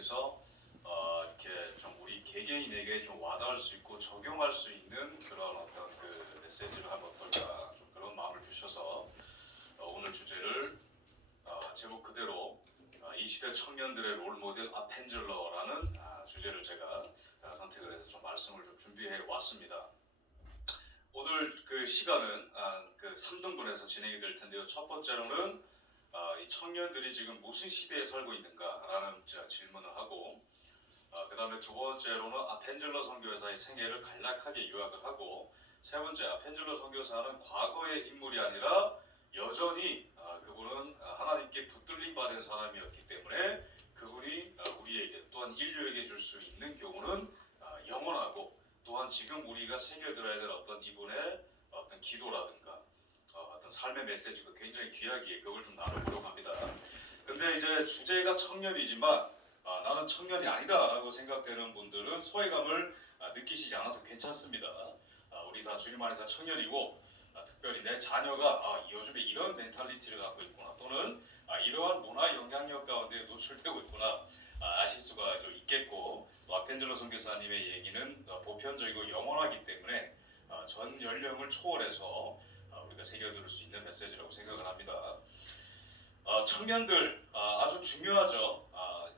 통해서 이렇게 좀 우리 개개인에게 좀 와닿을 수 있고 적용할 수 있는 그런 어떤 그 메시지를 하면 어떨까 좀 그런 마음을 주셔서 오늘 주제를 제목 그대로 이 시대 청년들의 롤모델 아펜젤러라는 주제를 제가 선택을 해서 좀 말씀을 좀 준비해 왔습니다. 오늘 그 시간은 그 3등분해서 진행이 될 텐데요. 첫 번째로는 이 청년들이 지금 무슨 시대에 살고 있는가라는 질문을 하고 그 다음에 두 번째로는 아펜젤러 선교사의 생애를 간략하게 요약을 하고 세 번째 아펜젤러 선교사는 과거의 인물이 아니라 여전히 그분은 하나님께 붙들림 받은 사람이었기 때문에 그분이 우리에게 또한 인류에게 줄 수 있는 교훈은 영원하고 또한 지금 우리가 새겨들어야 될 어떤 이분의 어떤 기도라든가 어떤 삶의 메시지가 굉장히 귀하기에 그걸 좀 나눠보려고 합니다. 근데 이제 주제가 청년이지만 나는 청년이 아니다라고 생각되는 분들은 소외감을 느끼시지 않아도 괜찮습니다. 우리 다 주님 안에서 청년이고 특별히 내 자녀가 요즘에 이런 멘탈리티를 갖고 있구나 또는 이러한 문화 영향력 가운데 노출되고 있구나 아실 수가 좀 있겠고 또 아펜젤러 선교사님의 얘기는 보편적이고 영원하기 때문에 전 연령을 초월해서 우리가 새겨들을 수 있는 메시지라고 생각을 합니다. 청년들 아주 중요하죠.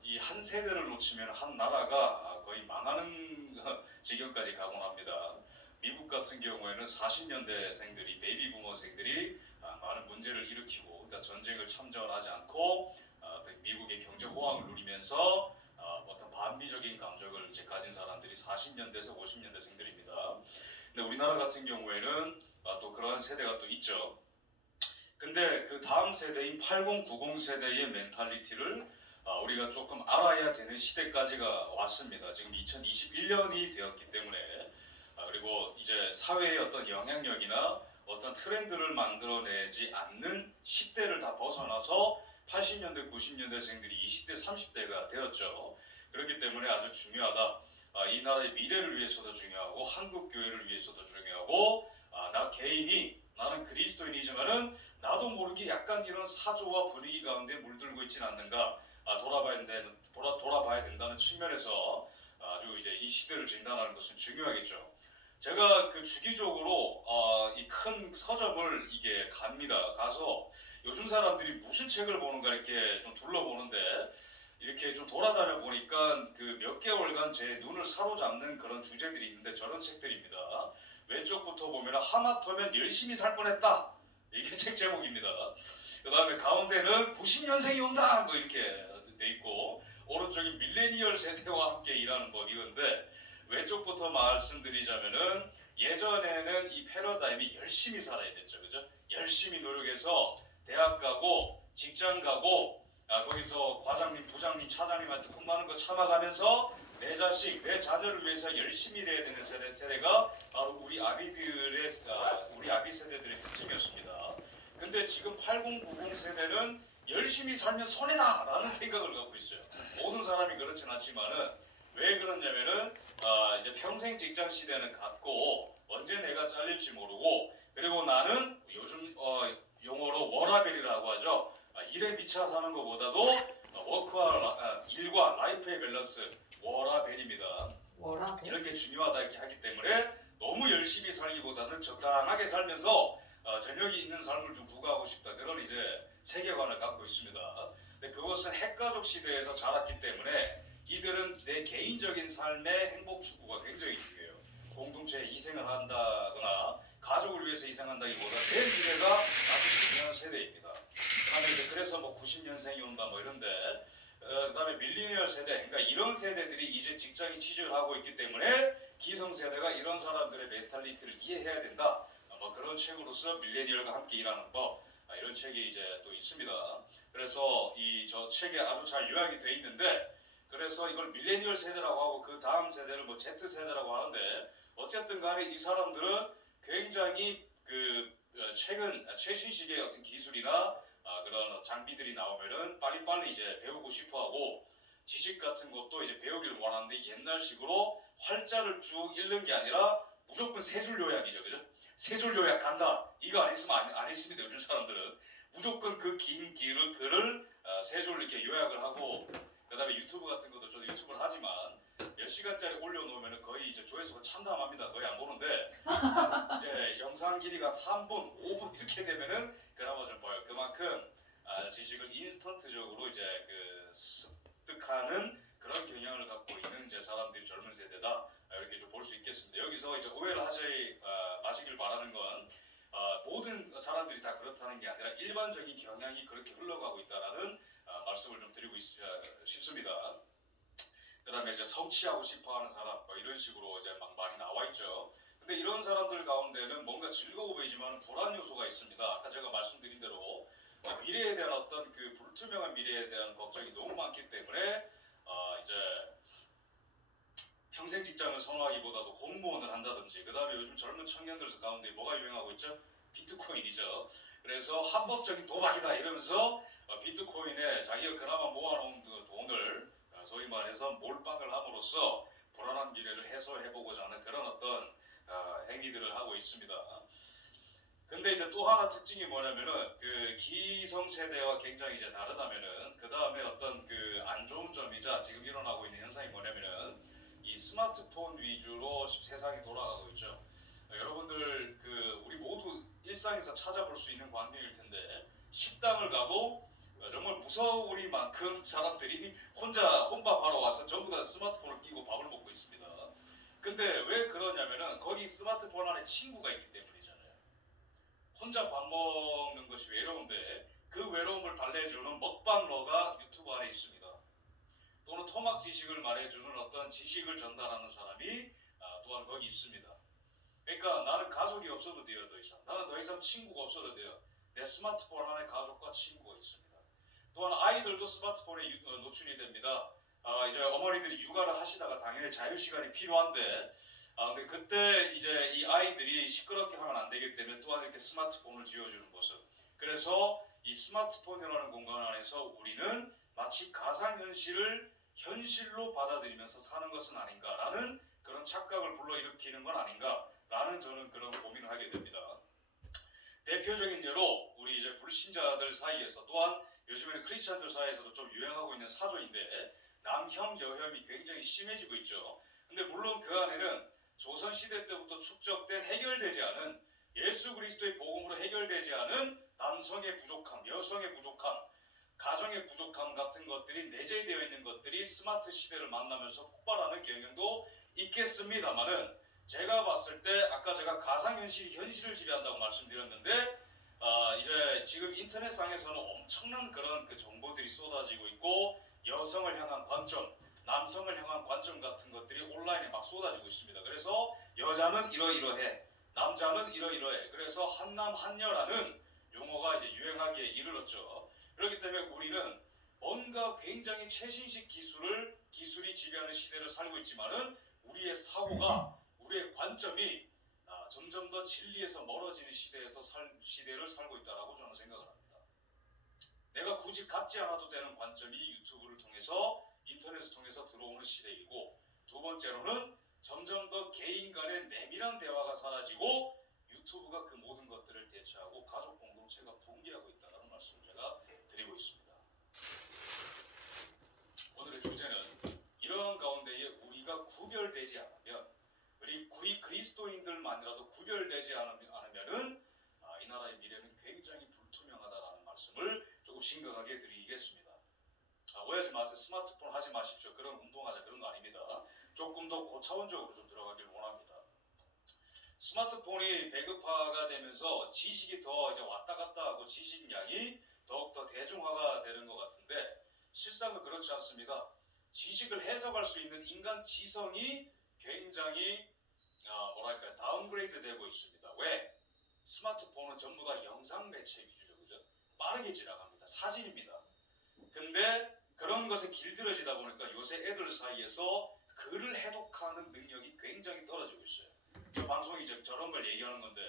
이 한 세대를 놓치면 한 나라가 거의 망하는 지경까지 가곤 합니다. 미국 같은 경우에는 40년대생들이 베이비 부머생들이 많은 문제를 일으키고 그러니까 전쟁을 참전하지 않고 미국의 경제 호황을 누리면서 어떤 반미적인 감정을 이제 가진 사람들이 40년대에서 50년대생들입니다. 근데 우리나라 같은 경우에는 또 그러한 세대가 또 있죠. 근데 그 다음 세대인 80, 90 세대의 멘탈리티를 우리가 조금 알아야 되는 시대까지가 왔습니다. 지금 2021년이 되었기 때문에 그리고 이제 사회의 어떤 영향력이나 어떤 트렌드를 만들어내지 않는 10대를 다 벗어나서 80년대, 90년대생들이 20대, 30대가 되었죠. 그렇기 때문에 아주 중요하다. 이 나라의 미래를 위해서도 중요하고 한국 교회를 위해서도 중요하고 나 개인이 나는 그리스도인이지만은 나도 모르게 약간 이런 사조와 분위기 가운데 물들고 있지는 않는가 돌아봐야 된다는 측면에서 아주 이제 이 시대를 진단하는 것은 중요하겠죠. 제가 그 주기적으로 이 큰 서점을 이게 갑니다. 가서 요즘 사람들이 무슨 책을 보는가 이렇게 좀 둘러보는데 이렇게 좀 돌아다녀 보니까 그 몇 개월간 제 눈을 사로잡는 그런 주제들이 있는데 저런 책들입니다. 왼쪽부터 보면 하마터면 열심히 살 뻔했다. 이게 책 제목입니다. 그 다음에 가운데는 90년생이 온다. 뭐 이렇게 돼 있고 오른쪽이 밀레니얼 세대와 함께 일하는 법 이건데 왼쪽부터 말씀드리자면은 예전에는 이 패러다임이 열심히 살아야 됐죠. 그죠? 열심히 노력해서 대학 가고 직장 가고 거기서 과장님, 부장님, 차장님한테 혼나는 거 참아가면서 내 자식, 내 자녀를 위해서 열심히 일해야 되는 세대가 바로 우리 아비 세대들의 특징이었습니다. 근데 지금 80, 90 세대는 열심히 살면 손해다라는 생각을 갖고 있어요. 모든 사람이 그렇진 않지만은 왜 그러냐면은 이제 평생 직장 시대는 갔고 언제 내가 잘릴지 모르고 그리고 나는 요즘 용어로 워라벨이라고 하죠. 일에 미쳐 사는 것보다도 일과 라이프의 밸런스 워라벨입니다. 워라벨? 이렇게 중요하다 이렇게 하기 때문에 너무 열심히 살기보다는 적당하게 살면서 저녁이 있는 삶을 좀 구가하고 싶다 그런 이제 세계관을 갖고 있습니다. 근데 그것은 핵가족 시대에서 자랐기 때문에 이들은 내 개인적인 삶의 행복 추구가 굉장히 중요해요. 공동체에 희생을 한다거나 가족을 위해서 희생한다기보다 내 미래가 아주 중요한 세대입니다. 그다음에 이제 그래서 뭐 90년생이 온다 뭐 이런데 그다음에 밀리니얼 세대 그러니까 이런 세대들이 이제 직장인 취직을 하고 있기 때문에 기성세대가 이런 사람들의 멘탈리티를 이해해야 된다. 뭐 그런 책으로서 밀레니얼과 함께 일하는 법 이런 책이 이제 또 있습니다. 그래서 이 저 책에 아주 잘 요약이 돼 있는데 그래서 이걸 밀레니얼 세대라고 하고 그 다음 세대를 뭐 Z 세대라고 하는데 어쨌든 간에 이 사람들은 굉장히 그 최신식의 어떤 기술이나 그런 장비들이 나오면은 빨리빨리 이제 배우고 싶어하고 지식 같은 것도 이제 배우기를 원하는데 옛날식으로 활자를 쭉 읽는 게 아니라 무조건 세 줄 요약이죠, 그죠? 세 줄 요약 간다. 이거 안 했으면 안 했습니다. 요즘 사람들은 무조건 그 긴 글을 세 줄 이렇게 요약을 하고 그다음에 유튜브 같은 것도 저도 유튜브를 하지만 몇 시간짜리 올려놓으면 거의 이제 조회수가 참담합니다. 거의 안 보는데 이제 영상 길이가 3분, 5분 이렇게 되면은 그나마 좀 봐요. 그만큼 지식을 인스턴트적으로 이제 그 습득하는 그런 경향을 갖고 있는 이제 사람들이 젊은 세대다 이렇게 좀 볼 수 있겠습니다. 여기서 이제 오해를 하지 마시길 바라는 건 모든 사람들이 다 그렇다는 게 아니라 일반적인 경향이 그렇게 흘러가고 있다라는 말씀을 좀 드리고 싶습니다. 그다음에 이제 성취하고 싶어하는 사람 뭐 이런 식으로 이제 막 많이 나와 있죠. 근데 이런 사람들 가운데는 뭔가 즐거워 보이지만 불안 요소가 있습니다. 아까 제가 말씀드린 대로 미래에 대한 어떤 그 불투명한 미래에 대한 걱정이 너무 많기 때문에 이제 평생 직장을 선호하기보다도 공무원을 한다든지 그 다음에 요즘 젊은 청년들 가운데 뭐가 유행하고 있죠? 비트코인이죠. 그래서 합법적인 도박이다 이러면서 비트코인에 자기가 그나마 모아놓은 그 돈을 소위 말해서 몰빵을 함으로써 불안한 미래를 해소해보고자 하는 그런 어떤 행위들을 하고 있습니다. 근데 이제 또 하나 특징이 뭐냐면은 그 기성세대와 굉장히 이제 다르다면은 그 다음에 어떤 그 안 좋은 점이자 지금 일어나고 있는 현상이 뭐냐면은 이 스마트폰 위주로 세상이 돌아가고 있죠. 여러분들 그 우리 모두 일상에서 찾아볼 수 있는 광경일 텐데 식당을 가도 정말 무서우리만큼 사람들이 혼자 혼밥하러 와서 전부 다 스마트폰을 끼고 밥을 먹고 있습니다. 근데 왜 그러냐면은 거기 스마트폰 안에 친구가 있기 때문이잖아요. 혼자 밥 먹는 것이 외로운데 그 외로움을 달래주는 먹방러가 유튜브 안에 있습니다. 또는 토막 지식을 말해주는 어떤 지식을 전달하는 사람이 또한 거기 있습니다. 그러니까 나는 가족이 없어도 돼요. 더 이상 나는 더 이상 친구가 없어도 돼요. 내 스마트폰 안에 가족과 친구가 있습니다. 또한 아이들도 스마트폰에 노출이 됩니다. 이제 어머니들이 육아를 하시다가 당연히 자유시간이 필요한데 근데 그때 이제 이 아이들이 시끄럽게 하면 안 되기 때문에 또한 이렇게 스마트폰을 쥐어주는 모습. 그래서 이 스마트폰이라는 공간 안에서 우리는 마치 가상현실을 현실로 받아들이면서 사는 것은 아닌가라는 그런 착각을 불러일으키는 건 아닌가라는 저는 그런 고민을 하게 됩니다. 대표적인 예로 우리 이제 불신자들 사이에서 또한 요즘에는 크리스찬들 사이에서도 좀 유행하고 있는 사조인데 남혐 여혐이 굉장히 심해지고 있죠. 근데 물론 그 안에는 조선시대 때부터 축적된 해결되지 않은 예수 그리스도의 복음으로 해결되지 않은 남성의 부족함, 여성의 부족함, 가정의 부족함 같은 것들이 내재되어 있는 것들이 스마트 시대를 만나면서 폭발하는 경향도 있겠습니다만은 제가 봤을 때 아까 제가 가상현실이 현실을 지배한다고 말씀드렸는데 이제 지금 인터넷상에서는 엄청난 그런 그 정보들이 쏟아지고 있고 여성을 향한 관점, 남성을 향한 관점 같은 것들이 온라인에 막 쏟아지고 있습니다. 그래서 여자는 이러이러해, 남자는 이러이러해. 그래서 한남 한여라는 용어가 이제 유행하기에 이르렀죠. 그렇기 때문에 우리는 뭔가 굉장히 최신식 기술이 지배하는 시대를 살고 있지만은 우리의 사고가 우리의 관점이 점점 더 진리에서 멀어지는 시대를 살고 있다라고 저는 생각을 합니다. 내가 굳이 갖지 않아도 되는 관점이 유튜브를 통해서 인터넷을 통해서 들어오는 시대이고 두 번째로는 점점 더 개인 간의 내밀한 대화가 사라지고 유튜브가 그 모든 것들을 대체하고 가족 공동체가 붕괴하고 있다는 말씀을 제가 드리고 있습니다. 오늘의 주제는 이런 가운데에 우리가 구별되지 않으면 우리 그리스도인들만이라도 구별되지 않으면은 이 나라의 미래는 굉장히 불투명하다라는 말씀을 조금 심각하게 드리겠습니다. 오해하지 마세요. 스마트폰 하지 마십시오. 그런 운동하자 그런 거 아닙니다. 조금 더 고차원적으로 좀 들어가길 원합니다. 스마트폰이 배급화가 되면서 지식이 더 이제 왔다 갔다 하고 지식량이 더욱더 대중화가 되는 것 같은데 실상은 그렇지 않습니다. 지식을 해석할 수 있는 인간 지성이 굉장히 뭐랄까요 다운그레이드 되고 있습니다. 왜? 스마트폰은 전부 다 영상 매체 위주죠. 그죠? 빠르게 지나갑니다. 사진입니다. 근데 그런 것에 길들여지다 보니까 요새 애들 사이에서 글을 해독하는 능력이 굉장히 떨어지고 있어요. 저 방송이 이제 저런 걸 얘기하는 건데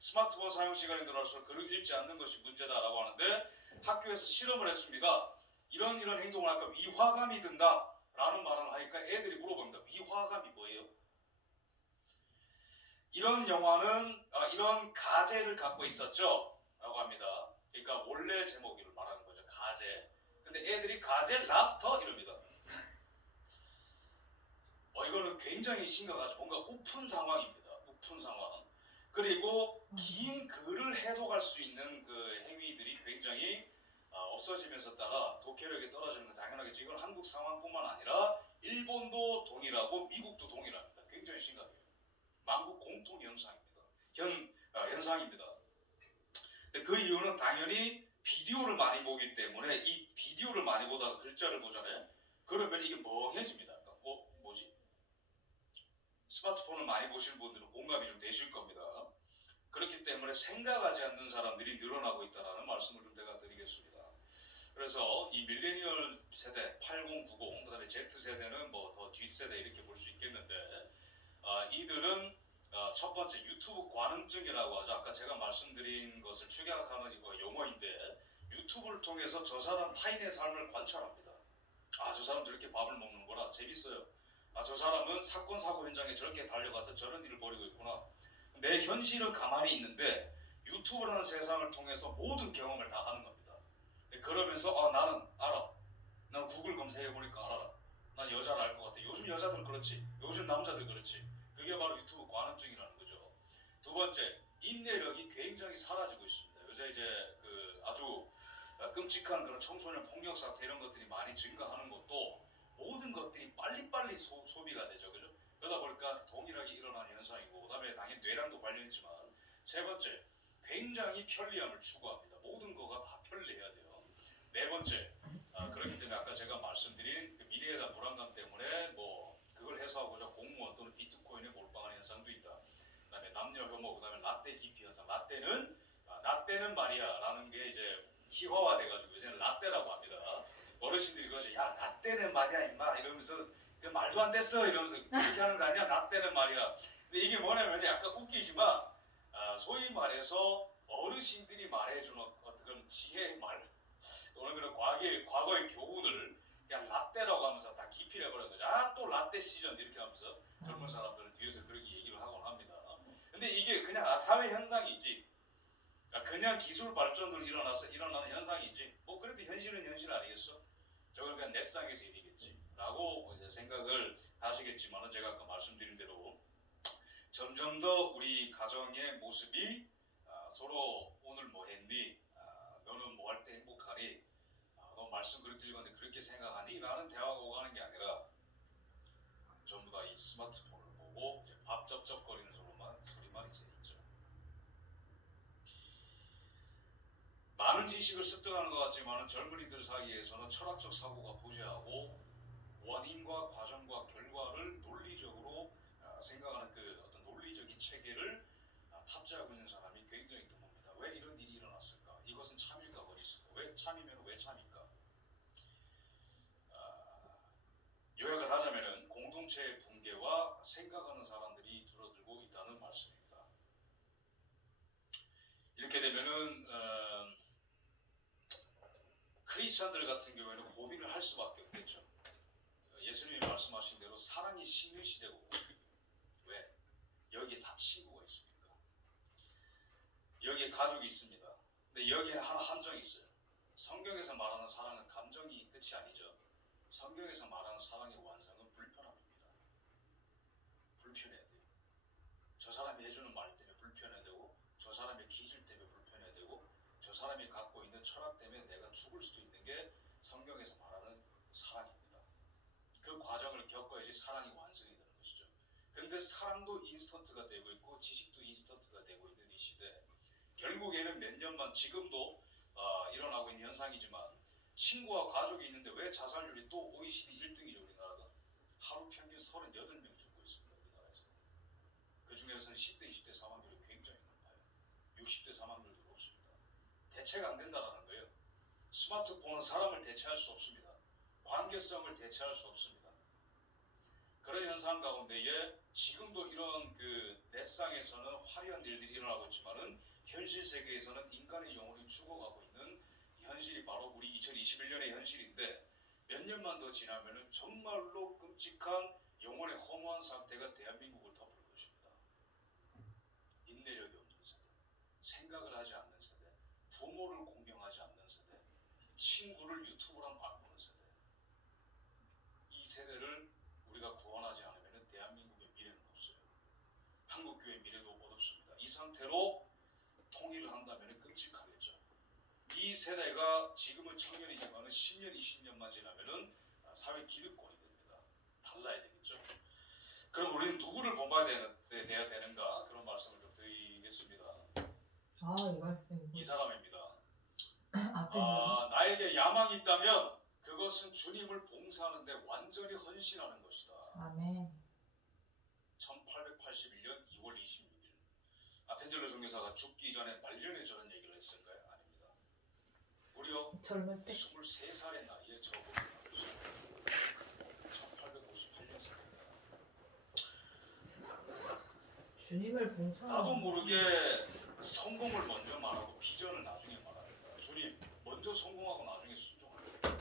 스마트폰 사용 시간이 늘어날수록 글을 읽지 않는 것이 문제다라고 하는데 학교에서 실험을 했습니다. 이런 행동을 하니까 위화감이 든다 라는 말을 하니까 애들이 물어봅니다. 위화감이 뭐예요? 이런 영화는 이런 가제를 갖고 있었죠 라고 합니다. 그러니까 원래 제목을 말하는 거죠. 가제. 근데 애들이 가제 랍스터 이럽니다. 굉장히 심각하죠. 뭔가 우픈 상황입니다. 우픈 상황. 그리고 긴 글을 해독할 수 있는 그 행위들이 굉장히 없어지면서 따라 독해력이 떨어지는 건 당연하겠죠. 이건 한국 상황뿐만 아니라 일본도 동일하고 미국도 동일합니다. 굉장히 심각해요. 만국 공통 현상입니다. 현상입니다. 근데 그 이유는 당연히 비디오를 많이 보기 때문에 이 비디오를 많이 보다가 글자를 보잖아요. 그러면 이게 멍해집니다. 뭐지? 스마트폰을 많이 보시는 분들은 공감이 좀 되실 겁니다. 그렇기 때문에 생각하지 않는 사람들이 늘어나고 있다는 말씀을 좀 제가 드리겠습니다. 그래서 이 밀레니얼 세대 80, 90, 그 다음에 Z세대는 뭐 더 뒷세대 이렇게 볼 수 있겠는데 이들은 첫 번째 유튜브 관음증이라고 하죠. 아까 제가 말씀드린 것을 축약하는 용어인데 유튜브를 통해서 저 사람 타인의 삶을 관찰합니다. 아, 저 사람 저렇게 밥을 먹는구나. 재밌어요. 아, 저 사람은 사건 사고 현장에 저렇게 달려가서 저런 일을 벌이고 있구나. 내 현실은 가만히 있는데 유튜브라는 세상을 통해서 모든 경험을 다 하는 겁니다. 그러면서 나는 알아. 난 구글 검색해보니까 알아. 난 여자를 알 것 같아. 요즘 여자들 그렇지. 요즘 남자들 그렇지. 그게 바로 유튜브 관음증이라는 거죠. 두 번째, 인내력이 굉장히 사라지고 있습니다. 요새 이제 그 아주 끔찍한 그런 청소년 폭력 사태 이런 것들이 많이 증가하는 것도 모든 것들이 빨리빨리 소비가 되죠. 그죠? 그러다 보니까 동일하게 일어나는 현상이고, 그 다음에 당연히 뇌랑도 관련있지만, 세 번째, 굉장히 편리함을 추구합니다. 모든 거가 다 편리해야 돼요. 네 번째, 그렇기 때문에 아까 제가 말씀드린 그 미래에 대한 불안감 때문에 뭐 그걸 해소하고자 공무원 또는 비트코인에 몰빵하는 현상도 있다. 그다음에 남녀 혐오, 그다음에 라떼 기피 현상. 라떼는 말이야라는 게 이제 희화화돼가지고 요새는 라떼라고 합니다. 어르신들이 그러죠. 야, 라떼는 말이야 임마 이러면서 그 말도 안 됐어 이러면서 그렇게 하는 거 아니야? 라떼는 말이야. 근데 이게 뭐냐면 약간 웃기지만 소위 말해서 어르신들이 말해주는 어떤 지혜의 말 또는 그런 과거의 교훈을 그냥 라떼라고 하면서 다 기피를 해버리는 거죠. 또 라떼 시전 이렇게 하면서 젊은 사람들은 뒤에서 그렇게 얘기를 하곤 합니다. 근데 이게 그냥 사회 현상이지 그냥 기술 발전으로 일어나는 현상이지 뭐 그래도 현실은 현실 아니겠어? 저걸 그냥 내 쌍에서 일이겠지 라고 이제 생각을 하시겠지만 제가 아까 말씀드린 대로 점점 더 우리 가정의 모습이 서로 오늘 뭐 했니? 너는 뭐 할 때 행복하니? 너 말씀 그렇게 읽었는데 그렇게 생각하니? 라는 대화가 오가는 게 아니라 전부 다 이 스마트폰을 보고 이제 밥 쩝쩝거리는 소리만 이제 있죠. 많은 지식을 습득하는 것 같지만 젊은이들 사이에서는 철학적 사고가 부재하고 원인과 과정과 결과를 논리적으로 생각하는 그 어떤 논리적인 체계를 탑재하고 있는 사람이 굉장히 드뭅니다. 왜 이런 일이 일어났을까? 이것은 참일까 거짓일까? 왜 참이면 왜 참일까? 요약을 하자면은 공동체의 붕괴와 생각하는 사람들이 줄어들고 있다는 말씀입니다. 이렇게 되면은 크리스천들 같은 경우에는 고민을 할 수밖에 없겠죠. 예수님이 말씀하신 대로 사랑이 식는 시대고 왜? 여기에 다 친구가 있으니까. 여기에 가족이 있습니다. 근데 여기에 하나 함정이 있어요. 성경에서 말하는 사랑은 감정이 끝이 아니죠. 성경에서 말하는 사랑의 완성은 불편함입니다. 불편해야 돼요. 저 사람이 해주는 말 때문에 불편해야 되고 저 사람의 기질 때문에 불편해야 되고 저 사람이 갖고 있는 철학 때문에 내가 죽을 수도 있는 게 성경에서 말하는 사랑입니다. 그 과정을 겪어야지 사랑이 완성이 되는 것이죠. 근데 사랑도 인스턴트가 되고 있고 지식도 인스턴트가 되고 있는 이 시대 결국에는 몇 년만 지금도 일어나고 있는 현상이지만 친구와 가족이 있는데 왜 자살률이 또 OECD 1등이죠 우리나라가? 하루 평균 38명 죽고 있습니다 우리나라에서. 그 중에서는 10대 20대 사망률이 굉장히 높아요. 60대 사망률도 높습니다. 대체가 안 된다는 거예요. 스마트폰은 사람을 대체할 수 없습니다. 관계성을 대체할 수 없습니다. 그런 현상 가운데에 지금도 이런 그 넷상에서는 화려한 일들이 일어나고 있지만은 현실 세계에서는 인간의 영혼이 죽어가고 있는 현실이 바로 우리 2021년의 현실인데 몇 년만 더 지나면은 정말로 끔찍한 영혼의 허무한 상태가 대한민국을 덮을 것입니다. 인내력이 없는 세대, 생각을 하지 않는 세대, 부모를 공경하지 않는 세대, 친구를 유튜브랑 바꾸는 세대. 이 세대를 우리가 구원하지 않으면 대한민국 한국교회 미래도 어둡습니다. 이 상태로 통일을 한다면 끔찍하겠죠. 이 세대가 지금은 청년이지만 10년, 20년만 지나면 사회 기득권이 됩니다. 달라야 되겠죠. 그럼 우리는 누구를 본받아야 되는가 그런 말씀을 좀 드리겠습니다. 이 말씀. 이 사람입니다. 앞에 나에게 야망이 있다면 그것은 주님을 봉사하는 데 완전히 헌신하는 것이다. 아멘. 1881년 2월 26일 아펜젤러 선교사가 죽기 전에 말년에 저런 얘기를 했을까요? 아닙니다. 무려 젊을 때 23살의 나이에 저곡을 하셨습니다. 1858년생입니다. 주님을 봉사. 나도 모르게 성공을 먼저 말하고 비전을 나중에 말합니다. 주님 먼저 성공하고 나중에 순종할게요.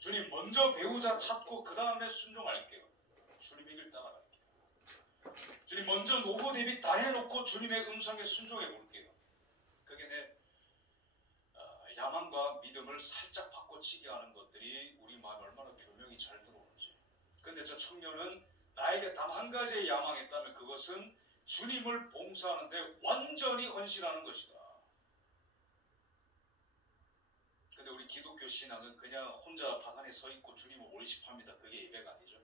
주님 먼저 배우자 찾고 그 다음에 순종할게요. 주님의 길 따라갈게요. 주님 먼저 노고 대비 다 해놓고 주님의 음성에 순종해 볼게요. 그게 내 야망과 믿음을 살짝 바꿔치기 하는 것들이 우리 마음에 얼마나 교명이 잘 들어오는지. 근데 저 청년은 나에게 단 한 가지의 야망이 있다면 그것은 주님을 봉사하는데 완전히 헌신하는 것이다. 근데 우리 기독교 신앙은 그냥 혼자 방 안에 서 있고 주님을 월십합니다. 그게 예배가 아니죠.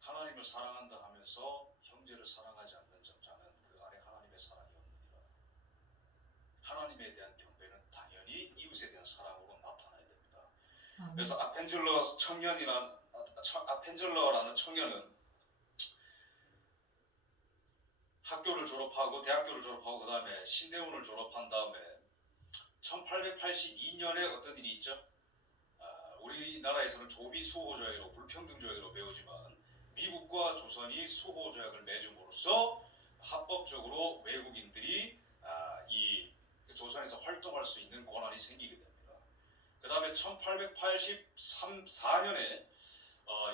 하나님을 사랑한다 하면서 형제를 사랑하지 않는 자는 그 안에 하나님의 사랑이 없느니라. 하나님에 대한 경배는 당연히 이웃에 대한 사랑으로 나타나야 됩니다. 그래서 아펜젤러라는 청년은 학교를 졸업하고 대학교를 졸업하고 그 다음에 신대원을 졸업한 다음에 1882년에 어떤 일이 있죠? 우리나라에서는 조비 수호조약으로 불평등조약으로 배우지만 미국과 조선이 수호조약을 맺음으로써 합법적으로 외국인들이 이 조선에서 활동할 수 있는 권한이 생기게 됩니다. 그 다음에 1884년에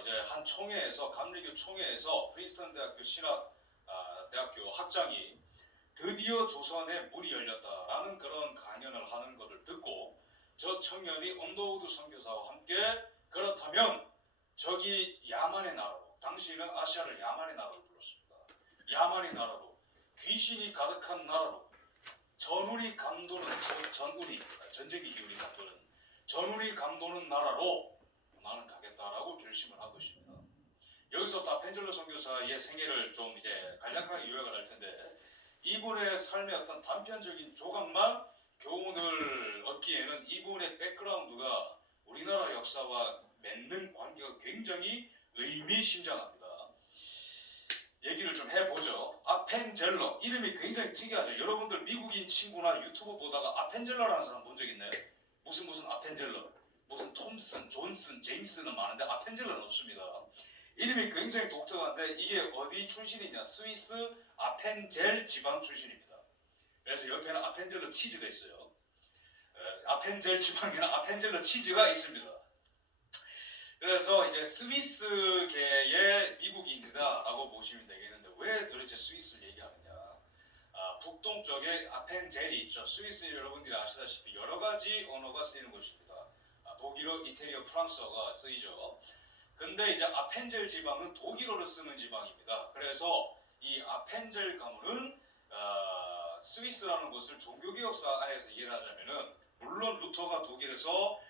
이제 한 총회에서 감리교 총회에서 프린스턴 대학교 신학 대학교 학장이 드디어 조선에 문이 열렸다라는 그런 강연을 하는 것을 듣고 저 청년이 언더우드 선교사와 함께 그렇다면 저기 야만의 나라로, 당시에는 아시아를 야만의 나라로 불렀습니다. 야만의 나라로, 귀신이 가득한 나라로, 전운이 감도는 전쟁이 기운이 감도는 전운이 감도는 나라로 나는 가겠다라고 결심을 한 것입니다. 여기서부터 아펜젤러 선교사의 생애를 좀 이제 간략하게 요약을 할 텐데 이분의 삶의 어떤 단편적인 조각만 교훈을 얻기에는 이분의 백그라운드가 우리나라 역사와 맺는 관계가 굉장히 의미심장합니다. 얘기를 좀 해보죠. 아펜젤러 이름이 굉장히 특이하죠. 여러분들 미국인 친구나 유튜브 보다가 아펜젤러라는 사람 본 적 있나요? 무슨 아펜젤러, 무슨 톰슨, 존슨, 제임스는 많은데 아펜젤러는 없습니다. 이름이 굉장히 독특한데 이게 어디 출신이냐? 스위스 아펜젤 지방 출신입니다. 그래서 옆에는 아펜젤러 치즈가 있어요. 아펜젤 지방에는 아펜젤러 치즈가 있습니다. 그래서 이제 스위스계의 미국인이다라고 보시면 되겠는데 왜 도대체 스위스를 얘기하느냐? 북동쪽에 아펜젤이 있죠. 스위스 여러분들이 아시다시피 여러 가지 언어가 쓰이는 곳입니다. 독일어, 이태리어, 프랑스어가 쓰이죠. 근데 이제 아펜젤 지방은 독일어를 쓰는 지방입니다. 그래서 이 아펜젤 가문은 스위스라는 곳을 종교개혁사 안에서 이해를 하자면은 물론 루터가 독일에서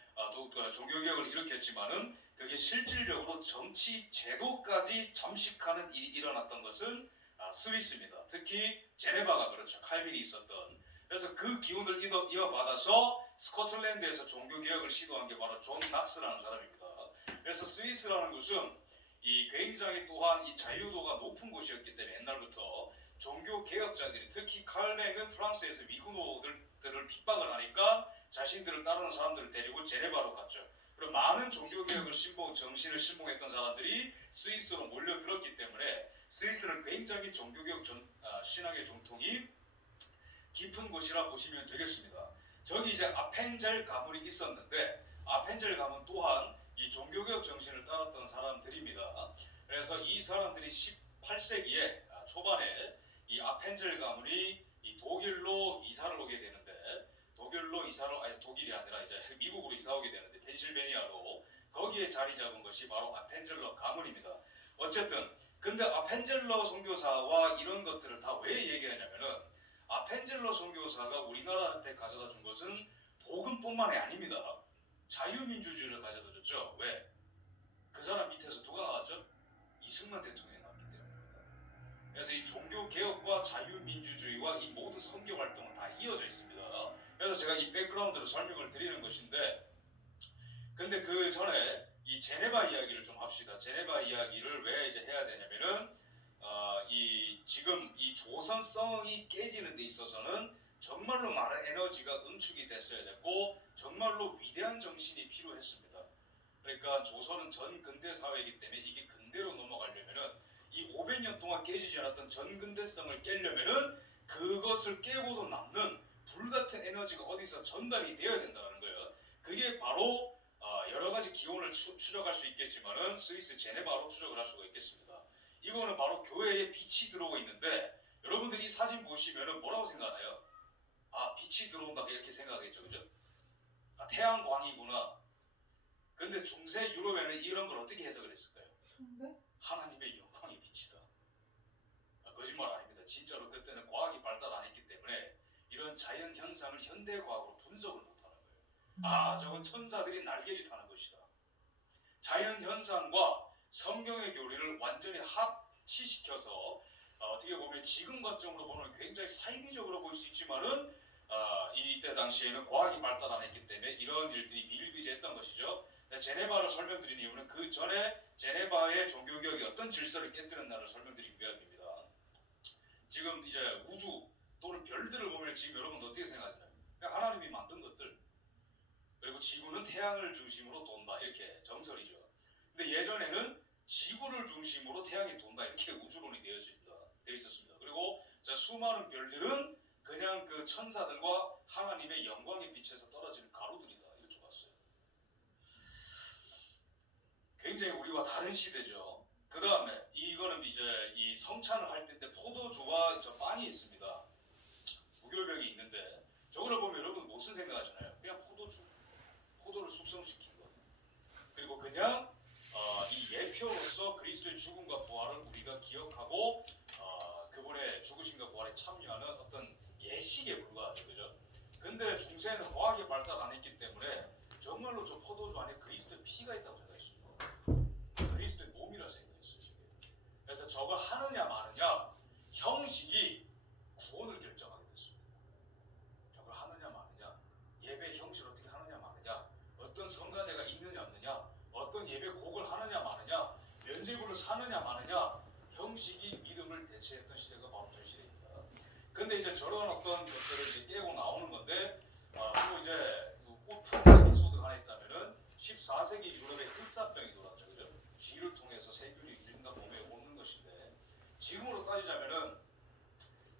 종교개혁을 일으켰지만은 그게 실질적으로 정치 제도까지 잠식하는 일이 일어났던 것은 스위스입니다. 특히 제네바가 그렇죠. 칼빈이 있었던. 그래서 그 기운을 이어받아서 스코틀랜드에서 종교개혁을 시도한 게 바로 존 낙스라는 사람입니다. 그래서 스위스라는 곳은 이 굉장히 또한 이 자유도가 높은 곳이었기 때문에 옛날부터 종교 개혁자들이 특히 칼뱅은 프랑스에서 위구노들을 핍박을 하니까 자신들을 따르는 사람들을 데리고 제네바로 갔죠. 그리고 많은 종교 개혁을 정신을 신봉했던 사람들이 스위스로 몰려들었기 때문에 스위스는 굉장히 종교 개혁 신학의 정통이 깊은 곳이라 보시면 되겠습니다. 저기 이제 아펜젤 가문이 있었는데 아펜젤 가문 또한 이 종교개혁 정신을 따랐던 사람들입니다. 그래서 이 사람들이 18세기에 초반에 이 아펜젤 가문이 이 독일로 이사를 오게 되는데 독일이 아니라 이제 미국으로 이사 오게 되는데 펜실베니아로 거기에 자리 잡은 것이 바로 아펜젤러 가문입니다. 어쨌든 근데 아펜젤러 선교사와 이런 것들을 다 왜 얘기하냐면은 아펜젤러 선교사가 우리나라한테 가져다 준 것은 복음뿐만이 아닙니다. 자유민주주의를 가져다 줬죠. 왜? 그 사람 밑에서 누가 나왔죠? 이승만 대통령이 나왔기 때문입니다. 그래서 이 종교개혁과 자유민주주의와 이 모든 선교 활동은 다 이어져 있습니다. 그래서 제가 이 백그라운드를 설명을 드리는 것인데, 근데 그 전에 이 제네바 이야기를 좀 합시다. 제네바 이야기를 왜 이제 해야 되냐면은 이 지금 이 조선성이 깨지는 데 있어서는 정말로 많은 에너지가 응축이 됐어야 됐고 정말로 위대한 정신이 필요했습니다. 그러니까 조선은 전 근대 사회이기 때문에 이게 근대로 넘어가려면은 이 500년 동안 깨지지 않았던 전근대성을 깨려면은 그것을 깨고도 남는 불같은 에너지가 어디서 전달이 되어야 된다는 거예요. 그게 바로 여러 가지 기원을 추적할 수 있겠지만은 스위스 제네바로 추적을 할 수가 있겠습니다. 이거는 바로 교회에 빛이 들어오고 있는데 여러분들이 이 사진 보시면은 뭐라고 생각하나요? 아, 빛이 들어온다 이렇게 생각하겠죠, 그죠? 아, 태양광이구나. 근데 중세 유럽에는 이런 걸 어떻게 해석을 했을까요? 숭배? 하나님의 영광의 빛이다. 거짓말 아닙니다. 진짜로 그때는 과학이 발달 안 했기 때문에 이런 자연 현상을 현대 과학으로 분석을 못하는 거예요. 아, 저건 천사들이 날개짓 하는 것이다. 자연 현상과 성경의 교리를 완전히 합치시켜서 어떻게 보면 지금 관점으로 보면 굉장히 사이비적으로 볼 수 있지만은 이때 당시에는 과학이 발달 안 했기 때문에 이런 일들이 비일비재했던 것이죠. 제네바를 설명드린 이유는 그 전에 제네바의 종교개혁이 어떤 질서를 깨뜨렸나를 설명드리기 위함입니다. 지금 이제 우주 또는 별들을 보면 지금 여러분 어떻게 생각하시나요? 그냥 하나님이 만든 것들, 그리고 지구는 태양을 중심으로 돈다 이렇게 정설이죠. 근데 예전에는 지구를 중심으로 태양이 돈다 이렇게 우주론이 되어 있었습니다. 그리고 수많은 별들은 그냥 그 천사들과 하나님의 영광의 빛에서 떨어지는 가루들이다 이렇게 봤어요. 굉장히 우리와 다른 시대죠. 그 다음에 이거는 이제 이 성찬을 할 때인데 포도주와 저 빵이 있습니다. 무결벽이 있는데 저거를 보면 여러분 무슨 생각하시나요? 그냥 포도를 숙성시킨 거. 그리고 그냥 이 예표로서 그리스도의 죽음과 부활을 우리가 기억하고 그분의 죽으심과 부활에 참여하는 어떤 예식에 불과하죠, 그죠? 근데 중세는 과학이 발달 안 했기 때문에 정말로 저 포도주 안에 그리스도의 피가 있다고 생각했습니다. 그리스도의 몸이라 생각했어요. 그래서 저걸 하느냐 마느냐 형식이 구원을 결정하게 됐습니다. 저걸 하느냐 마느냐, 예배 형식을 어떻게 하느냐 마느냐, 어떤 성가대가 있느냐 없느냐, 어떤 예배 곡을 하느냐 마느냐, 면죄부를 사느냐 마느냐, 형식이 믿음을 대체했던 시대가 바로 전 시대입니다. 근데 이제 저런 어떤 것들을 이제 깨고 나오는 건데, 그리고 이제 웃픈 에피소드가 하나 있다면은 14세기 유럽에 흑사병이 돌았죠, 그죠? 쥐를 통해서 세균이 인간 몸에 오는 것인데, 지금으로 따지자면은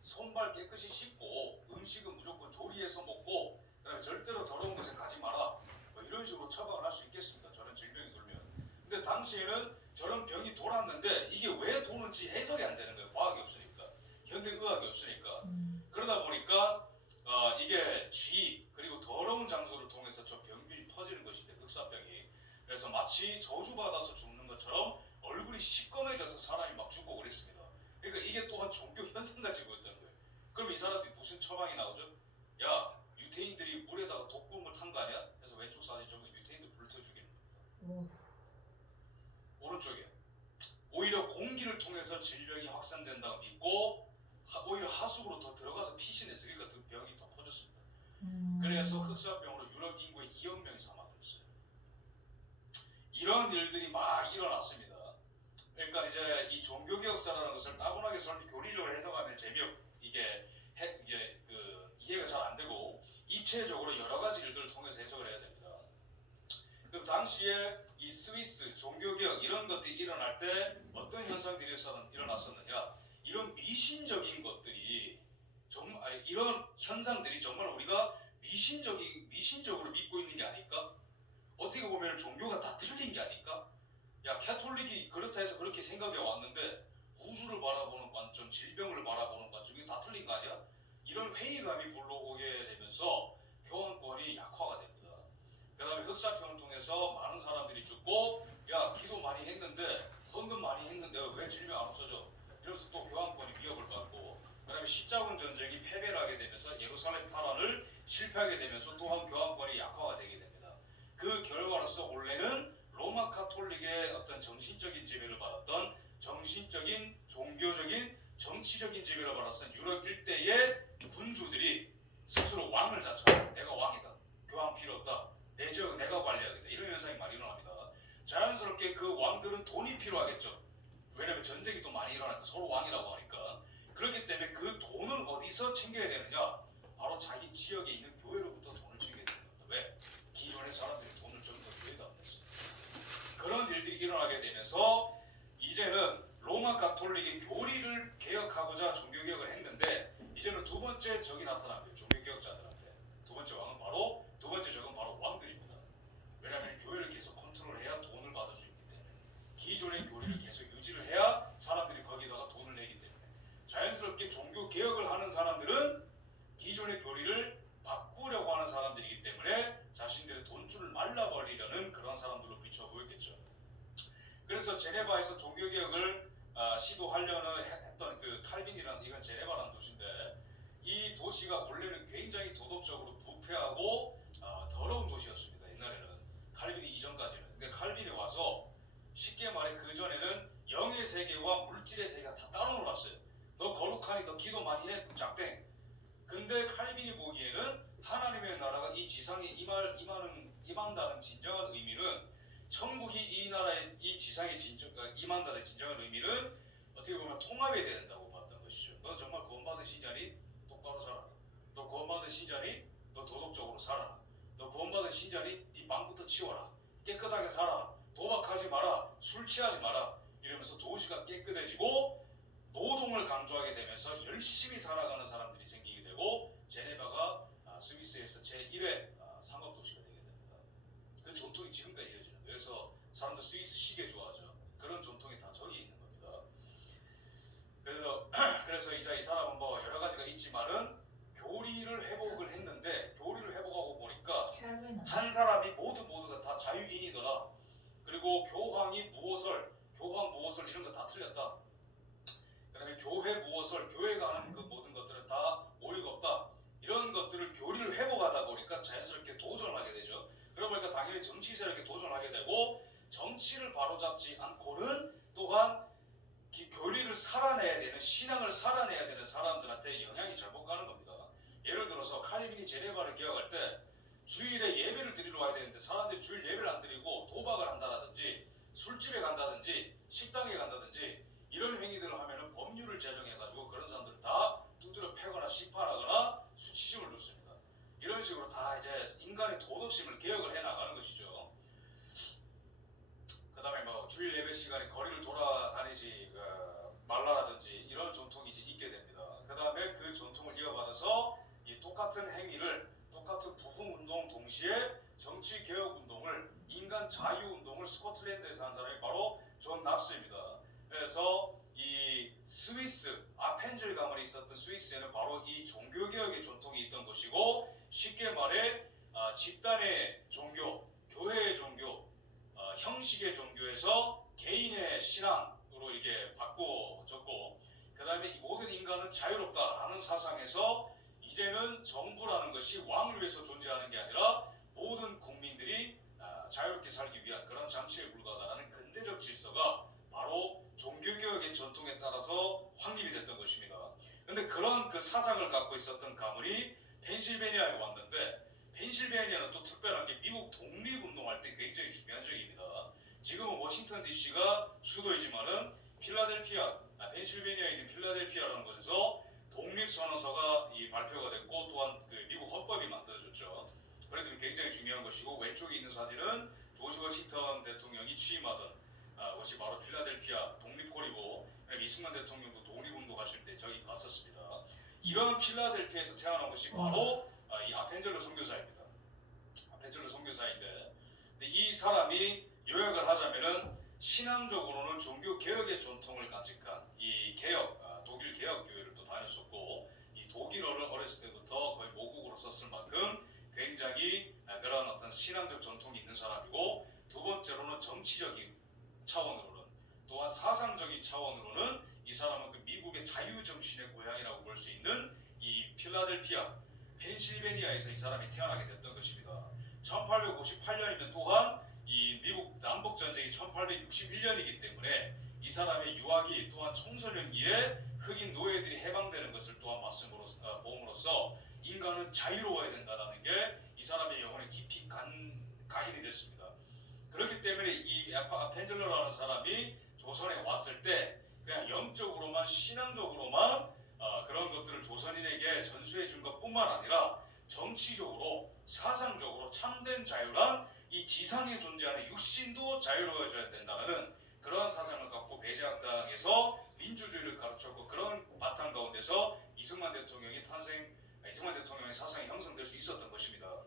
손발 깨끗이 씻고 음식은 무조건 조리해서 먹고 그다음에 절대로 더러운 곳에 가지 마라 뭐 이런 식으로 처방을 할 수 있겠습니다. 저런 질병이 돌면. 근데 당시에는 저런 병이 돌았는데 이게 왜 도는지 해석이 안 되는 거예요. 과학이 없으니까. 현대의학이 없으니까. 그러다 보니까 이게 쥐 그리고 더러운 장소를 통해서 저 병균이 퍼지는 것인데 흑사병이. 그래서 마치 저주받아서 죽는 것처럼 얼굴이 시꺼매져서 사람이 막 죽고 그랬습니다. 그러니까 이게 또한 종교 현상같이 보였다는 거예요. 그럼 이 사람들이 무슨 처방이 나오죠? 야, 유태인들이 물에다가 독극물 탄 거 아니야? 그래서 왼쪽 사진 좀 유태인들 불태워 죽이는 겁니다. 오른쪽에 오히려 공기를 통해서 질병이 확산된다고 믿고 오히려 하수구로 더 들어가서 피신했어요. 그러니까 그 병이 더 퍼졌습니다. 그래서 흑사병으로 유럽 인구의 2억 명이 사망했어요. 이런 일들이 막 일어났습니다. 그러니까 이제 이 종교개혁사라는 것을 따분하게 교리적으로 해석하면 이게 이해가 잘 안 되고 입체적으로 여러 가지 일들을 통해서 해석을 해야 됩니다. 그 당시에 이 스위스 종교개혁 이런 것들이 일어날 때 어떤 현상들이 일어났었느냐? 이런 미신적인 것들이 이런 현상들이 정말 우리가 미신적으로 믿고 있는 게 아닐까? 어떻게 보면 종교가 다 틀린 게 아닐까? 야, 캐톨릭이 그렇다 해서 그렇게 생각해 왔는데 우주를 바라보는 관점, 질병을 바라보는 관점 이게 다 틀린 거 아니야? 이런 회의감이 불러오게 되면서 교환권이 약화가 됩니다. 그 다음에 흑사병을 통해서 많은 사람들이 죽고 야, 기도 많이 했는데 헌금 많이 했는데 왜 질병 안 없어? 그다음에 십자군 전쟁이 패배를 하게 되면서 예루살렘 탈환을 실패하게 되면서 또한 교황권이 약화가 되게 됩니다. 그 결과로서 원래는 로마 카톨릭의 어떤 정신적인 지배를 받았던 정신적인, 종교적인, 정치적인 지배를 받았던 유럽 일대의 군주들이 스스로 왕을 자처하고 내가 왕이다, 교황 필요 없다, 내 지역은 내가 관리하겠다, 이런 현상이 많이 일어납니다. 자연스럽게 그 왕들은 돈이 필요하겠죠. 왜냐하면 전쟁이 또 많이 일어나니까 서로 왕이라고 하니까. 그렇기 때문에 그 돈을 어디서 챙겨야 되느냐? 바로 자기 지역에 있는 교회로부터 돈을 챙겨야 되는 겁니다. 왜? 기존의 사람들이 돈을 전부 다 교회에다 안 냈어요. 그런 일들이 일어나게 되면서 이제는 로마 가톨릭의 교리를 개혁하고자 종교개혁을 했는데 이제는 두 번째 적이 나타납니다. 종교개혁자들한테. 두 번째 적은 바로 왕들입니다. 왜냐하면 교회를 계속 컨트롤해야 돈을 받을 수 있기 때문에, 기존의 교리를 계속 유지를 해야 사람들이 거기다가 돈을 내기 때문에, 자연스럽게 종교 개혁을 하는 사람들은 기존의 교리를 바꾸려고 하는 사람들이기 때문에 자신들의 돈줄을 말라버리려는 그런 사람들로 비춰 보였겠죠. 그래서 제네바에서 종교 개혁을 시도하려는 했던 그 칼빈이라는, 이건 제네바라는 도시인데, 이 도시가 원래는 굉장히 도덕적으로 부패하고 더러운 도시였습니다. 옛날에는 칼빈이 이전까지는. 근데 칼빈이 와서 쉽게 말해 그 전에는 영의 세계와 물질의 세계가 다 따로 놀았어요. 너 거룩하니 너 기도 많이 해? 작땡. 근데 칼빈이 보기에는 하나님의 나라가 이 지상에 임한다는 진정한 의미는, 천국이 이 나라에 이 지상에 임한다는 진정한 의미는 어떻게 보면 통합이 돼야 된다고 봤던 것이죠. 너 정말 구원받은 신자니? 똑바로 살아라. 너 구원받은 신자니? 너 도덕적으로 살아라. 너 구원받은 신자니? 네 방부터 치워라. 깨끗하게 살아라. 도박하지 마라. 술 취하지 마라. 이러면서 도시가 깨끗해지고 노동을 강조하게 되면서 열심히 살아가는 사람들이 생기게 되고, 제네바가 스위스에서 제1회 상업도시가 되게 됩니다. 그 전통이 지금까지 이어지는 거예요. 그래서 사람들 스위스 시계 좋아하죠. 그런 전통이 다 저기 있는 겁니다. 그래서 이제 이 사람은 뭐 여러 가지가 있지만은 교리를 회복을 했는데, 교리를 회복하고 보니까 한 사람이 모두가 다 자유인이더라. 그리고 교황 무호설 이런 거 다 틀렸다. 그다음에 교회 무호설, 교회가 하는 그 모든 것들은 다 오리가 없다. 이런 것들을 교리를 회복하다 보니까 자연스럽게 도전을 하게 되죠. 그러다 보니까 당연히 정치 세력에 도전하게 되고, 정치를 바로잡지 않고는 또한 교리를 살아내야 되는, 신앙을 살아내야 되는 사람들한테 영향이 잘못 가는 겁니다. 예를 들어서 칼빈이 제네바를 개혁할 때 주일에 예배를 드리러 와야 되는데 사람들이 주일 예배를 안 드리고 도박을 한다든지 술집에 간다든지 식당에 간다든지 이런 행위들을 하면은 법률을 제정해가지고 그런 사람들을 다 두드려 패거나 심판하거나 수치심을 줬습니다. 이런 식으로 다 이제 인간의 도덕심을 개혁을 해 나가는 것이죠. 그 다음에 뭐 주일 예배 시간에 거리를 돌아다니지 말라라든지 이런 전통이 이제 있게 됩니다. 그 다음에 그 전통을 이어받아서 이 똑같은 행위를, 똑같은 부흥 운동 동시에 정치 개혁 운동을, 인간 자유 운동을 스코틀랜드에서 한 사람이 바로 존 낙스입니다. 그래서 이 스위스, 아펜젤 가문이 있었던 스위스에는 바로 이 종교 개혁의 전통이 있던 것이고, 쉽게 말해 집단의 종교, 교회의 종교, 형식의 종교에서 개인의 신앙으로 이렇게 바꿔졌고, 그 다음에 이 모든 인간은 자유롭다라는 사상에서 이제는 정부라는 것이 왕을 위해서 존재하는 게 아니라 모든 국민들이 자유롭게 살기 위한 그런 장치에 불과하다는 근대적 질서가 바로 종교개혁의 전통에 따라서 확립이 됐던 것입니다. 그런데 그런 그 사상을 갖고 있었던 가문이 펜실베니아에 왔는데, 펜실베니아는 또 특별한 게 미국 독립운동할 때 굉장히 중요한 지역입니다. 지금은 워싱턴 DC가 수도이지만은 필라델피아, 펜실베니아에 있는 필라델피아라는 곳에서 독립선언서가 발표가 됐고, 또한 그 미국 헌법이 만들어졌죠. 그렇기 때문에 굉장히 중요한 것이고, 왼쪽에 있는 사진은 조지 워싱턴 대통령이 취임하던 것이 바로 필라델피아 독립홀이고, 이승만 대통령도 독립운동하실 때 저기 갔었습니다. 이런 필라델피아에서 태어난 것이 바로 이 아펜젤로 선교사입니다. 아펜젤로 선교사인데, 이 사람이 요약을 하자면은 신앙적으로는 종교 개혁의 전통을 간직한 이 독일 개혁 교회를 또 다녔었고, 이 독일어를 어렸을 때부터 거의 모국어로 썼을 만큼 굉장히 그런 어떤 신앙적 전통이 있는 사람이고, 두 번째로는 정치적인 차원으로는 또한 사상적인 차원으로는 이 사람은 그 미국의 자유정신의 고향이라고 볼 수 있는 이 필라델피아, 펜실베니아에서 이 사람이 태어나게 됐던 것입니다. 1858년이면 또한 이 미국 남북전쟁이 1861년이기 때문에 이 사람의 유학이 또한 청소년기에 흑인 노예들이 해방되는 것을 또한 보험으로써 인간은 자유로워야 된다는 게 이 사람의 영혼에 깊이 각인이 됐습니다. 그렇기 때문에 이 펜젤러라는 사람이 조선에 왔을 때 그냥 영적으로만 신앙적으로만 그런 것들을 조선인에게 전수해 준 것뿐만 아니라 정치적으로 사상적으로 참된 자유란 이 지상에 존재하는 육신도 자유로워져야 된다는 그러한 사상을 갖고 배제학당에서 민주주의를 가르쳤고 그런 바탕 가운데서 이승만 대통령의 사상이 형성될 수 있었던 것입니다.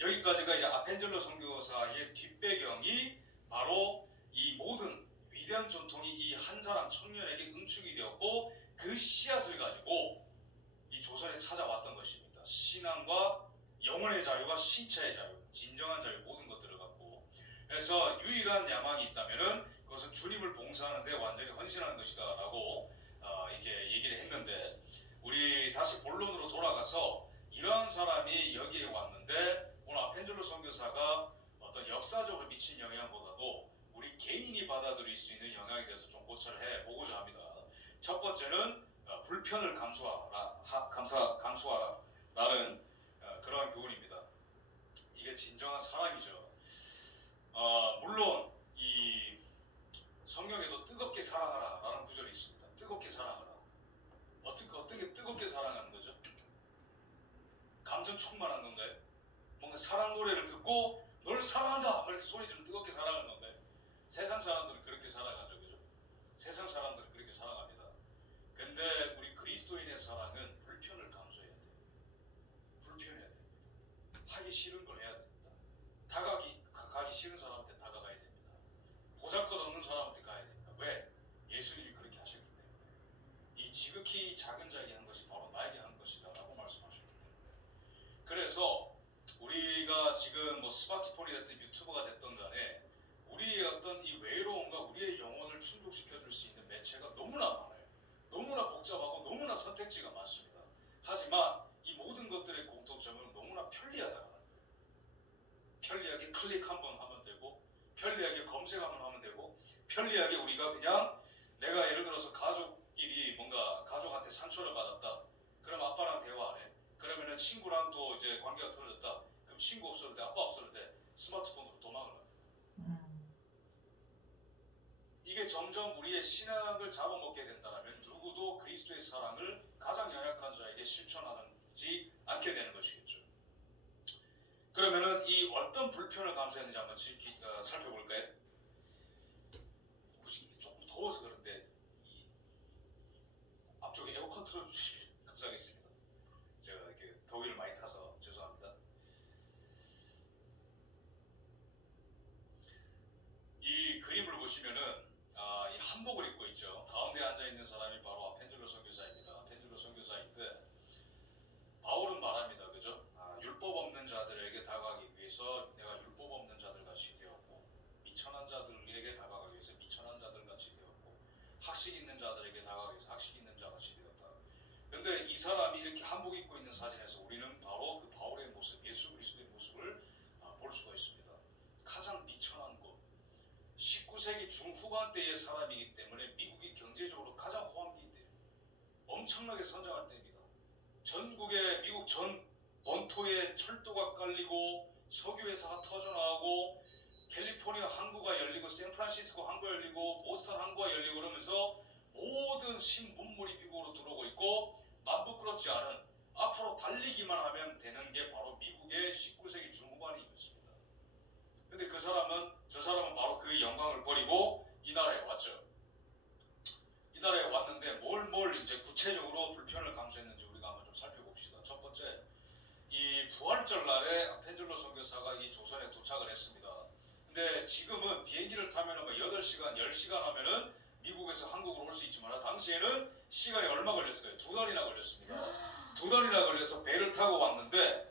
여기까지가 이제 아펜젤러 선교사의 뒷배경이 바로 이 모든 위대한 전통이 이 한 사람 청년에게 응축이 되었고 그 씨앗을 가지고 이 조선에 찾아왔던 것입니다. 신앙과 영혼의 자유와 신체의 자유, 진정한 자유 모든 것들을 갖고 그래서 유일한 야망이 있다면은 그것은 주님을 봉사하는데 완전히 헌신하는 것이다라고 이렇게 얘기를 했는데 우리 다시 본론으로 돌아가서 이러한 사람이 여기에 왔는데 오늘 아펜젤러 선교사가 어떤 역사적으로 미친 영향보다도 우리 개인이 받아들일 수 있는 영향에 대해서 좀 고찰을 해보고자 합니다. 첫 번째는 불편을 감수하라라는 그러한 교훈입니다. 이게 진정한 사랑이죠. 물론 이 성경에도 뜨겁게 사랑하라라는 구절이 있습니다. 뜨겁게 사랑하라. 어떻게 뜨겁게 사랑하는 거죠? 감정 충만한 건가요? 뭔가 사랑 노래를 듣고 널 사랑한다 이렇게 소리 지르면 뜨겁게 사랑하는 건가요? 세상 사람들은 그렇게 살아가죠, 그죠? 세상 사람들은 그렇게 살아갑니다. 근데 우리 그리스도인의 사랑은 불편을 감수해야 돼요. 불편해야 됩니다. 하기 싫은 걸 해야 됩니다. 가기 싫은 사람한테 다가가야 됩니다. 보잘것없는 사람한테 가야 됩니다. 왜? 예수님이 그렇게 하셨기 때문에. 이 지극히 작은 자에게 한 것이 바로 나에게 한 것이다 라고 말씀하셨기 때문에. 그래서 우리가 지금 뭐 스마트폰이 됐든 유튜버가 됐든 간에 우리의 어떤 이 외로움과 우리의 영혼을 충족시켜 줄 수 있는 매체가 너무나 많아요. 너무나 복잡하고 너무나 선택지가 많습니다. 하지만 이 모든 것들의 공통점은 너무나 편리하다는 거예요. 편리하게 클릭 한번 하면 되고 편리하게 검색 한번 하면 되고 편리하게 우리가 그냥 내가 예를 들어서 가족끼리 뭔가 가족한테 상처를 받았다. 그럼 아빠랑 대화 안 해. 그러면은 친구랑 또 이제 관계가 틀어졌다. 그럼 친구 없어질 때 아빠 없어질 때 스마트폰으로 도망을 합니다. 이게 점점 우리의 신앙을 잡아먹게 된다면 누구도 그리스도의 사랑을 가장 연약한 자에게 실천하지 않게 되는 것이겠죠. 그러면은 이 어떤 불편을 감수했는지 한번 살펴볼까요? 혹시 조금 더워서 그런데 이 앞쪽에 에어컨 틀어주시면 감사하겠습니다. 제가 이렇게 더위를 많이 타서 죄송합니다. 이 그림을 보시면은 이 한복을 입고 있죠. 가운데 앉아 있는 사람이 바로 아펜젤러 선교사입니다. 아펜젤러 선교사인데 바울은 말합니다, 그죠? 율법 없는 자들에게 다가가기 위해서 내가 율법 없는 자들 같이 되었고, 미천한 자들에게 다가가기 위해서 미천한 자들 같이 되었고, 학식 있는 자들에게 다가가기 위해서 학식 있는 자 같이 되었다. 근데 이 사람이 이렇게 한복 입고 있는 사진에서 우리는 바로 그 바울의 모습, 예수 그리스도의 모습을 볼 수가 있습니다. 가장 미천한 곳. 19세기 중후반 때의 사람이기 때문에 미국이 경제적으로 가장 호황기 때 엄청나게 성장할 때입니다. 전국의 미국 전 본토에 철도가 깔리고 석유회사가 터져나오고 캘리포니아 항구가 열리고 샌프란시스코 항구가 열리고 보스턴 항구가 열리고 그러면서 모든 신문물이 미국으로 들어오고 있고 맘부끄럽지 않은 앞으로 달리기만 하면 되는 게 바로 미국의 19세기 중후반이었습니다. 근데 저 사람은 바로 그 영광을 버리고 이 나라에 왔죠. 이 나라에 왔는데 뭘 이제 구체적으로 불편을 감수했는지 우리가 한번 좀 살펴봅시다. 첫 번째, 이 부활절 날에 아펜젤러 선교사가 이 조선에 도착을 했습니다. 근데 지금은 비행기를 타면은 뭐 8시간, 10시간 하면은 미국에서 한국으로 올 수 있지만 당시에는 시간이 얼마 걸렸을까요? 2달이나 걸렸습니다. 2달이나 걸려서 배를 타고 왔는데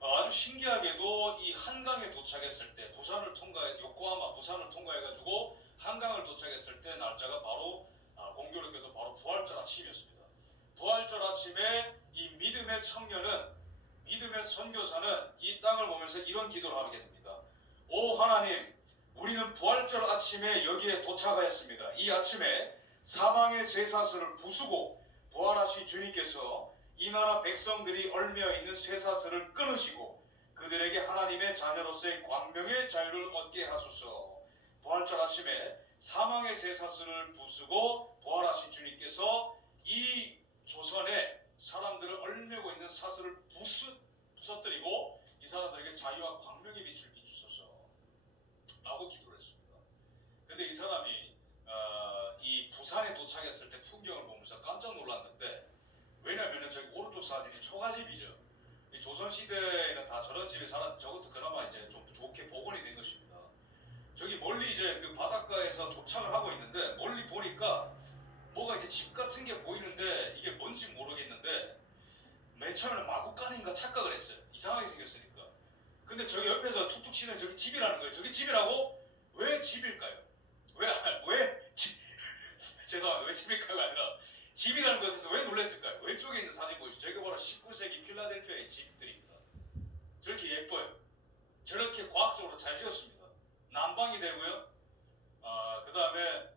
아주 신기하게도 이 한강에 도착했을 때 요코하마 부산을 통과해가지고 한강을 도착했을 때 날짜가 바로 공교롭게도 바로 부활절 아침이었습니다. 부활절 아침에 이 믿음의 청년은, 믿음의 선교사는 이 땅을 보면서 이런 기도를 하게 됩니다. 오 하나님, 우리는 부활절 아침에 여기에 도착하였습니다. 이 아침에 사망의 쇠사슬을 부수고 부활하신 주님께서 이 나라 백성들이 얽매여 있는 쇠사슬을 끊으시고 그들에게 하나님의 자녀로서의 광명의 자유를 얻게 하소서. 부활절 아침에 사망의 쇠사슬을 부수고 부활하신 주님께서 이 조선에 사람들을 얽매고 있는 사슬을 부서뜨리고 이 사람들에게 자유와 광명의 빛을 비추소서 라고 기도를 했습니다. 근데 이 사람이 이 부산에 도착했을 때 풍경을 보면서 깜짝 놀랐는데, 왜냐면은 저기 오른쪽 사진이 초가집이죠. 이 조선시대에는 다 저런 집에 살았는데 저것도 그나마 이제 좀 좋게 복원이 된 것입니다. 저기 멀리 이제 그 바닷가에서 도착을 하고 있는데 멀리 보니까 뭐가 이제 집 같은 게 보이는데 이게 뭔지 모르겠는데 맨 처음에는 마구간인가 착각을 했어요. 이상하게 생겼으니까. 근데 저기 옆에서 툭툭 치는 저기 집이라는 거예요. 저기 집이라고? 왜 집일까요? 왜 죄송합니다. 왜 집일까요가 아니라 집이라는 것에서 왜 놀랐을까요? 왼쪽에 있는 사진 보이시죠? 저게 바로 19세기 필라델피아의 집들입니다. 저렇게 예뻐요. 저렇게 과학적으로 잘 지었습니다. 난방이 되고요. 그 다음에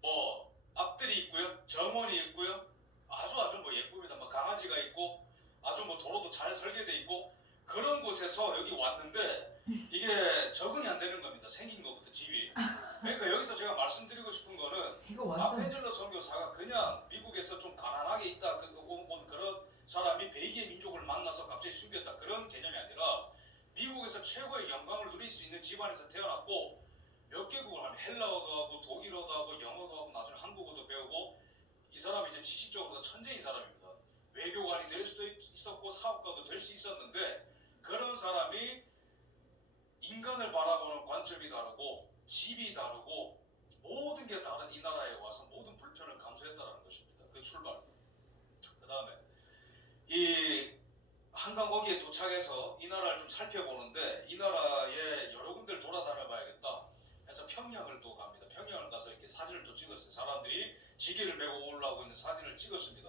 뭐 앞들이 있고요. 정원이 있고요. 아주 뭐 예쁩니다. 뭐 강아지가 있고 아주 뭐 도로도 잘 설계돼 있고 그런 곳에서 여기 왔는데 이게 적응이 안 되는 겁니다. 생긴 것부터 집이. 그러니까 여기서 제가 말씀드리고 싶은 거는 이거 완전 아펜젤러 선교사가 그냥 미국에서 좀 가난하게 있다 온 그런 사람이 베이기의 민족을 만나서 갑자기 숨겼다 그런 개념이 아니라 미국에서 최고의 영광을 누릴 수 있는 집안에서 태어났고 몇 개국을 하면 헬라어도 하고 독일어도 하고 영어도 하고 나중에 한국어도 배우고 이 사람이 이제 지식적으로도 천재인 사람입니다. 외교관이 될 수도 있었고 사업가도 될 수 있었는데 그런 사람이 인간을 바라보는 관점이 다르고 집이 다르고 모든 게 다른 이 나라에 와서 모든 불편을 감수했다는 것입니다. 그 출발. 그 다음에 이 한강 거기에 도착해서 이 나라를 좀 살펴보는데 이 나라에 여러 군데를 돌아다녀 봐야겠다 해서 평양을 또 갑니다. 평양을 가서 이렇게 사진을 또 찍었어요. 사람들이 지게를 메고 올라오고 있는 사진을 찍었습니다.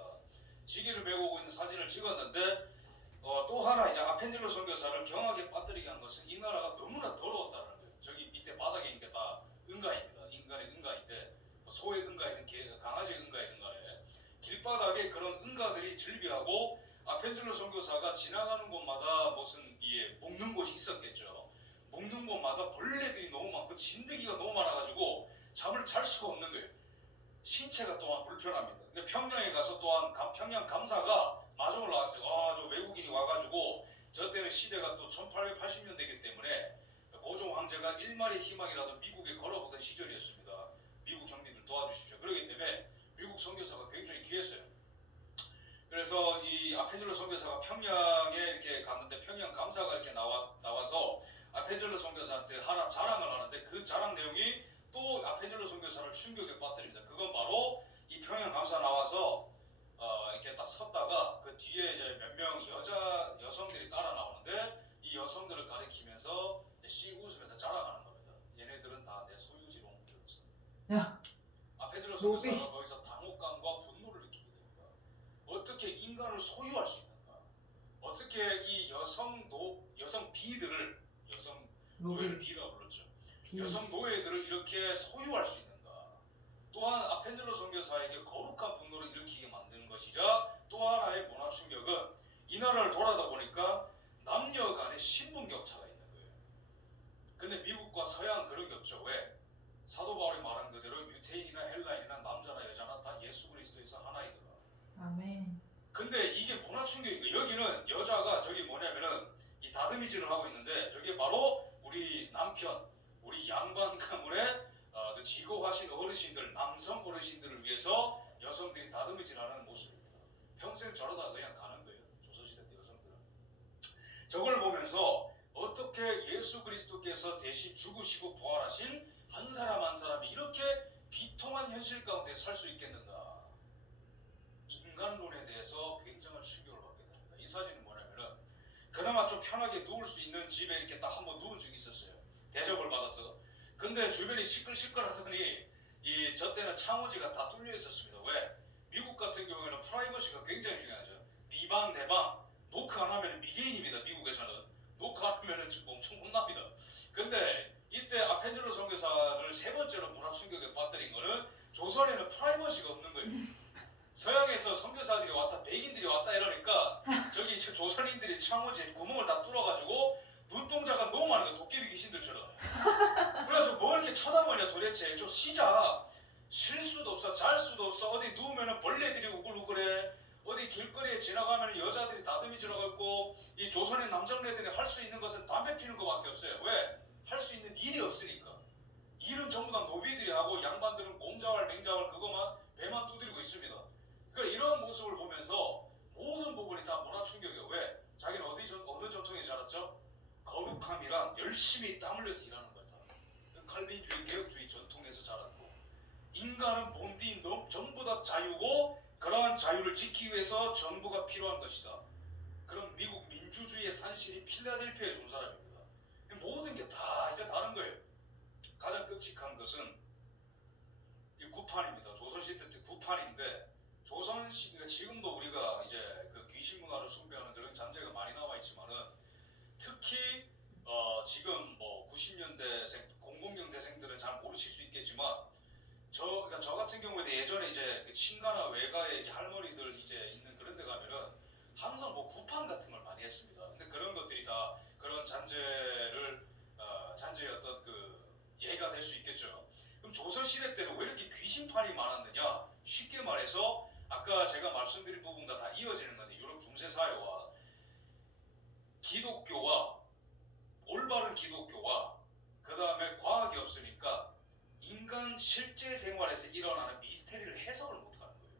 지게를 메고 오고 있는 사진을 찍었는데 또 하나 이제 아펜젤러 선교사를 경악에 빠뜨리게 한 것은 이 나라가 너무나 더러웠다는 거예요. 저기 밑에 바닥에 있는 게 다 응가입니다. 인간의 응가인데 소의 응가이든 강아지의 응가이든 간에 길바닥에 그런 응가들이 즐비하고 아펜젤러 선교사가 지나가는 곳마다 무슨 묵는 곳이 있었겠죠. 묵는 곳마다 벌레들이 너무 많고 진드기가 너무 많아가지고 잠을 잘 수가 없는 거예요. 신체가 또한 불편합니다. 근데 평양에 가서 또한 평양 감사가 마중을 나왔어요. 저 외국인이 와가지고 저 때는 시대가 또 1880년대이기 때문에 고종 황제가 일말의 희망이라도 미국에 걸어보던 시절이었습니다. 미국 형님들 도와주십시오. 그렇기 때문에 미국 선교사가 굉장히 귀했어요. 그래서 이 아펜젤러 선교사가 평양에 이렇게 갔는데 평양 감사가 이렇게 나와서 아펜젤러 선교사한테 하나 자랑을 하는데 그 자랑 내용이 또 아펜젤러 선교사를 충격에 빠뜨립니다. 그건 바로 이 평양 감사 나와서 이렇게 딱 섰다가 그 뒤에 이제 몇 명 여성들이 따라 나오는데 이 여성들을 가리키면서 씩 웃으면서 자랑하는 겁니다. 얘네들은 다 내 소유지로 옮겨서. 야, 아펜젤러 선교사가 거기서 당혹감과 분노를 느끼게 됩니다. 어떻게 인간을 소유할 수 있는가? 어떻게 이 여성 비들을 여성 노예를 비가 불렀죠. 여성 노예들을 이렇게 소유할 수 있는가? 또한 아펜젤러 선교사에게 거룩한 분노를 일으키게 만드는 것이자 또 하나의 문화 충격은 이 나라를 돌아다 보니까 남녀 간의 신분 격차가 있는 거예요. 근데 미국과 서양은 그런 게 없죠. 왜? 사도 바울이 말한 그대로 유태인이나 헬라인이나 남자나 여자나 다 예수 그리스도에서 하나이더라. 아멘. 근데 이게 문화 충격인 거예요. 여기는 여자가 저기 뭐냐면은 이 다듬이질을 하고 있는데 저게 바로 우리 남편, 우리 양반 가문의 지고하신 어르신들, 남성 어르신들을 위해서 여성들이 다듬이질하는 모습입니다. 평생 저러다 그냥 가는 거예요. 조선시대 때 여성들은. 저걸 보면서 어떻게 예수 그리스도께서 대신 죽으시고 부활하신 한 사람 한 사람이 이렇게 비통한 현실 가운데 살 수 있겠는가? 인간론에 대해서 굉장한 충격을 받게 됩니다. 이 사진은 뭐냐면은 그나마 좀 편하게 누울 수 있는 집에 이렇게 딱 한번 누운 적이 있었어요. 대접을 받아서. 근데 주변이 시끌시끌하더니 저 때는 창호지가 다 뚫려 있었습니다. 왜? 미국 같은 경우에는 프라이버시가 굉장히 중요하죠. 네 방, 내 방, 노크 안 하면 미개인입니다. 미국에서는 노크 안 하면 엄청 혼납니다. 근데 이때 아펜젤로 선교사를 세 번째로 문화 충격에 빠뜨린 거는 조선에는 프라이버시가 없는 거예요. 서양에서 선교사들이 왔다, 백인들이 왔다 이러니까 저기 조선인들이 창호지 구멍을 다 뚫어가지고 눈동자가 너무 많은 거야. 도깨비 귀신들처럼. 그래가지고 뭐 이렇게 쳐다보냐 도대체. 좀 쉬자. 쉴 수도 없어, 잘 수도 없어. 어디 누우면은 벌레들이 우글우글해. 어디 길거리에 지나가면 여자들이 다듬이 지나가고, 이 조선의 남정네들이 할 수 있는 것은 담배 피는 것밖에 없어요. 왜? 할 수 있는 일이 없으니까. 일은 전부 다 노비들이 하고 양반들은 곰자왈 맹자왈 그거만 배만 두드리고 있습니다. 그러니까 이런 모습을 보면서 모든 부분이 다 문화 충격이에요. 왜? 자기는 어느 전통에 자랐죠? 거룩함이란 열심히 땀 흘려서 일하는 거다. 칼빈주의 개혁주의 전통에서 자랐고, 인간은 본디 전부 다 자유고 그러한 자유를 지키기 위해서 정부가 필요한 것이다. 그런 미국 민주주의의 산실이 필라델피아에 온 사람입니다. 모든 게 다 이제 다른 거예요. 가장 끔찍한 것은 이 구판입니다. 조선시대 때 구판인데, 조선시대 지금도 우리가 이제 그 귀신 문화를 숭배하는 그런 잔재가 많이 나와 있지만은, 특히 지금 뭐 90년대생, 00년대생들은 잘 모르실 수 있겠지만, 그러니까 저 같은 경우에도 예전에 이제 그 친가나 외가에 이제 할머니들 이제 있는 그런 데 가면은 항상 뭐 구판 같은 걸 많이 했습니다. 근데 그런 것들이 다 그런 잔재의 어떤 그 예가 될 수 있겠죠. 그럼 조선시대 때는 왜 이렇게 귀신판이 많았느냐? 쉽게 말해서 아까 제가 말씀드린 부분과 다 이어지는 건데, 유럽 중세사회와 기독교와 올바른 기독교와 그 다음에 과학이 없으니까 인간 실제 생활에서 일어나는 미스테리를 해석을 못하는 거예요.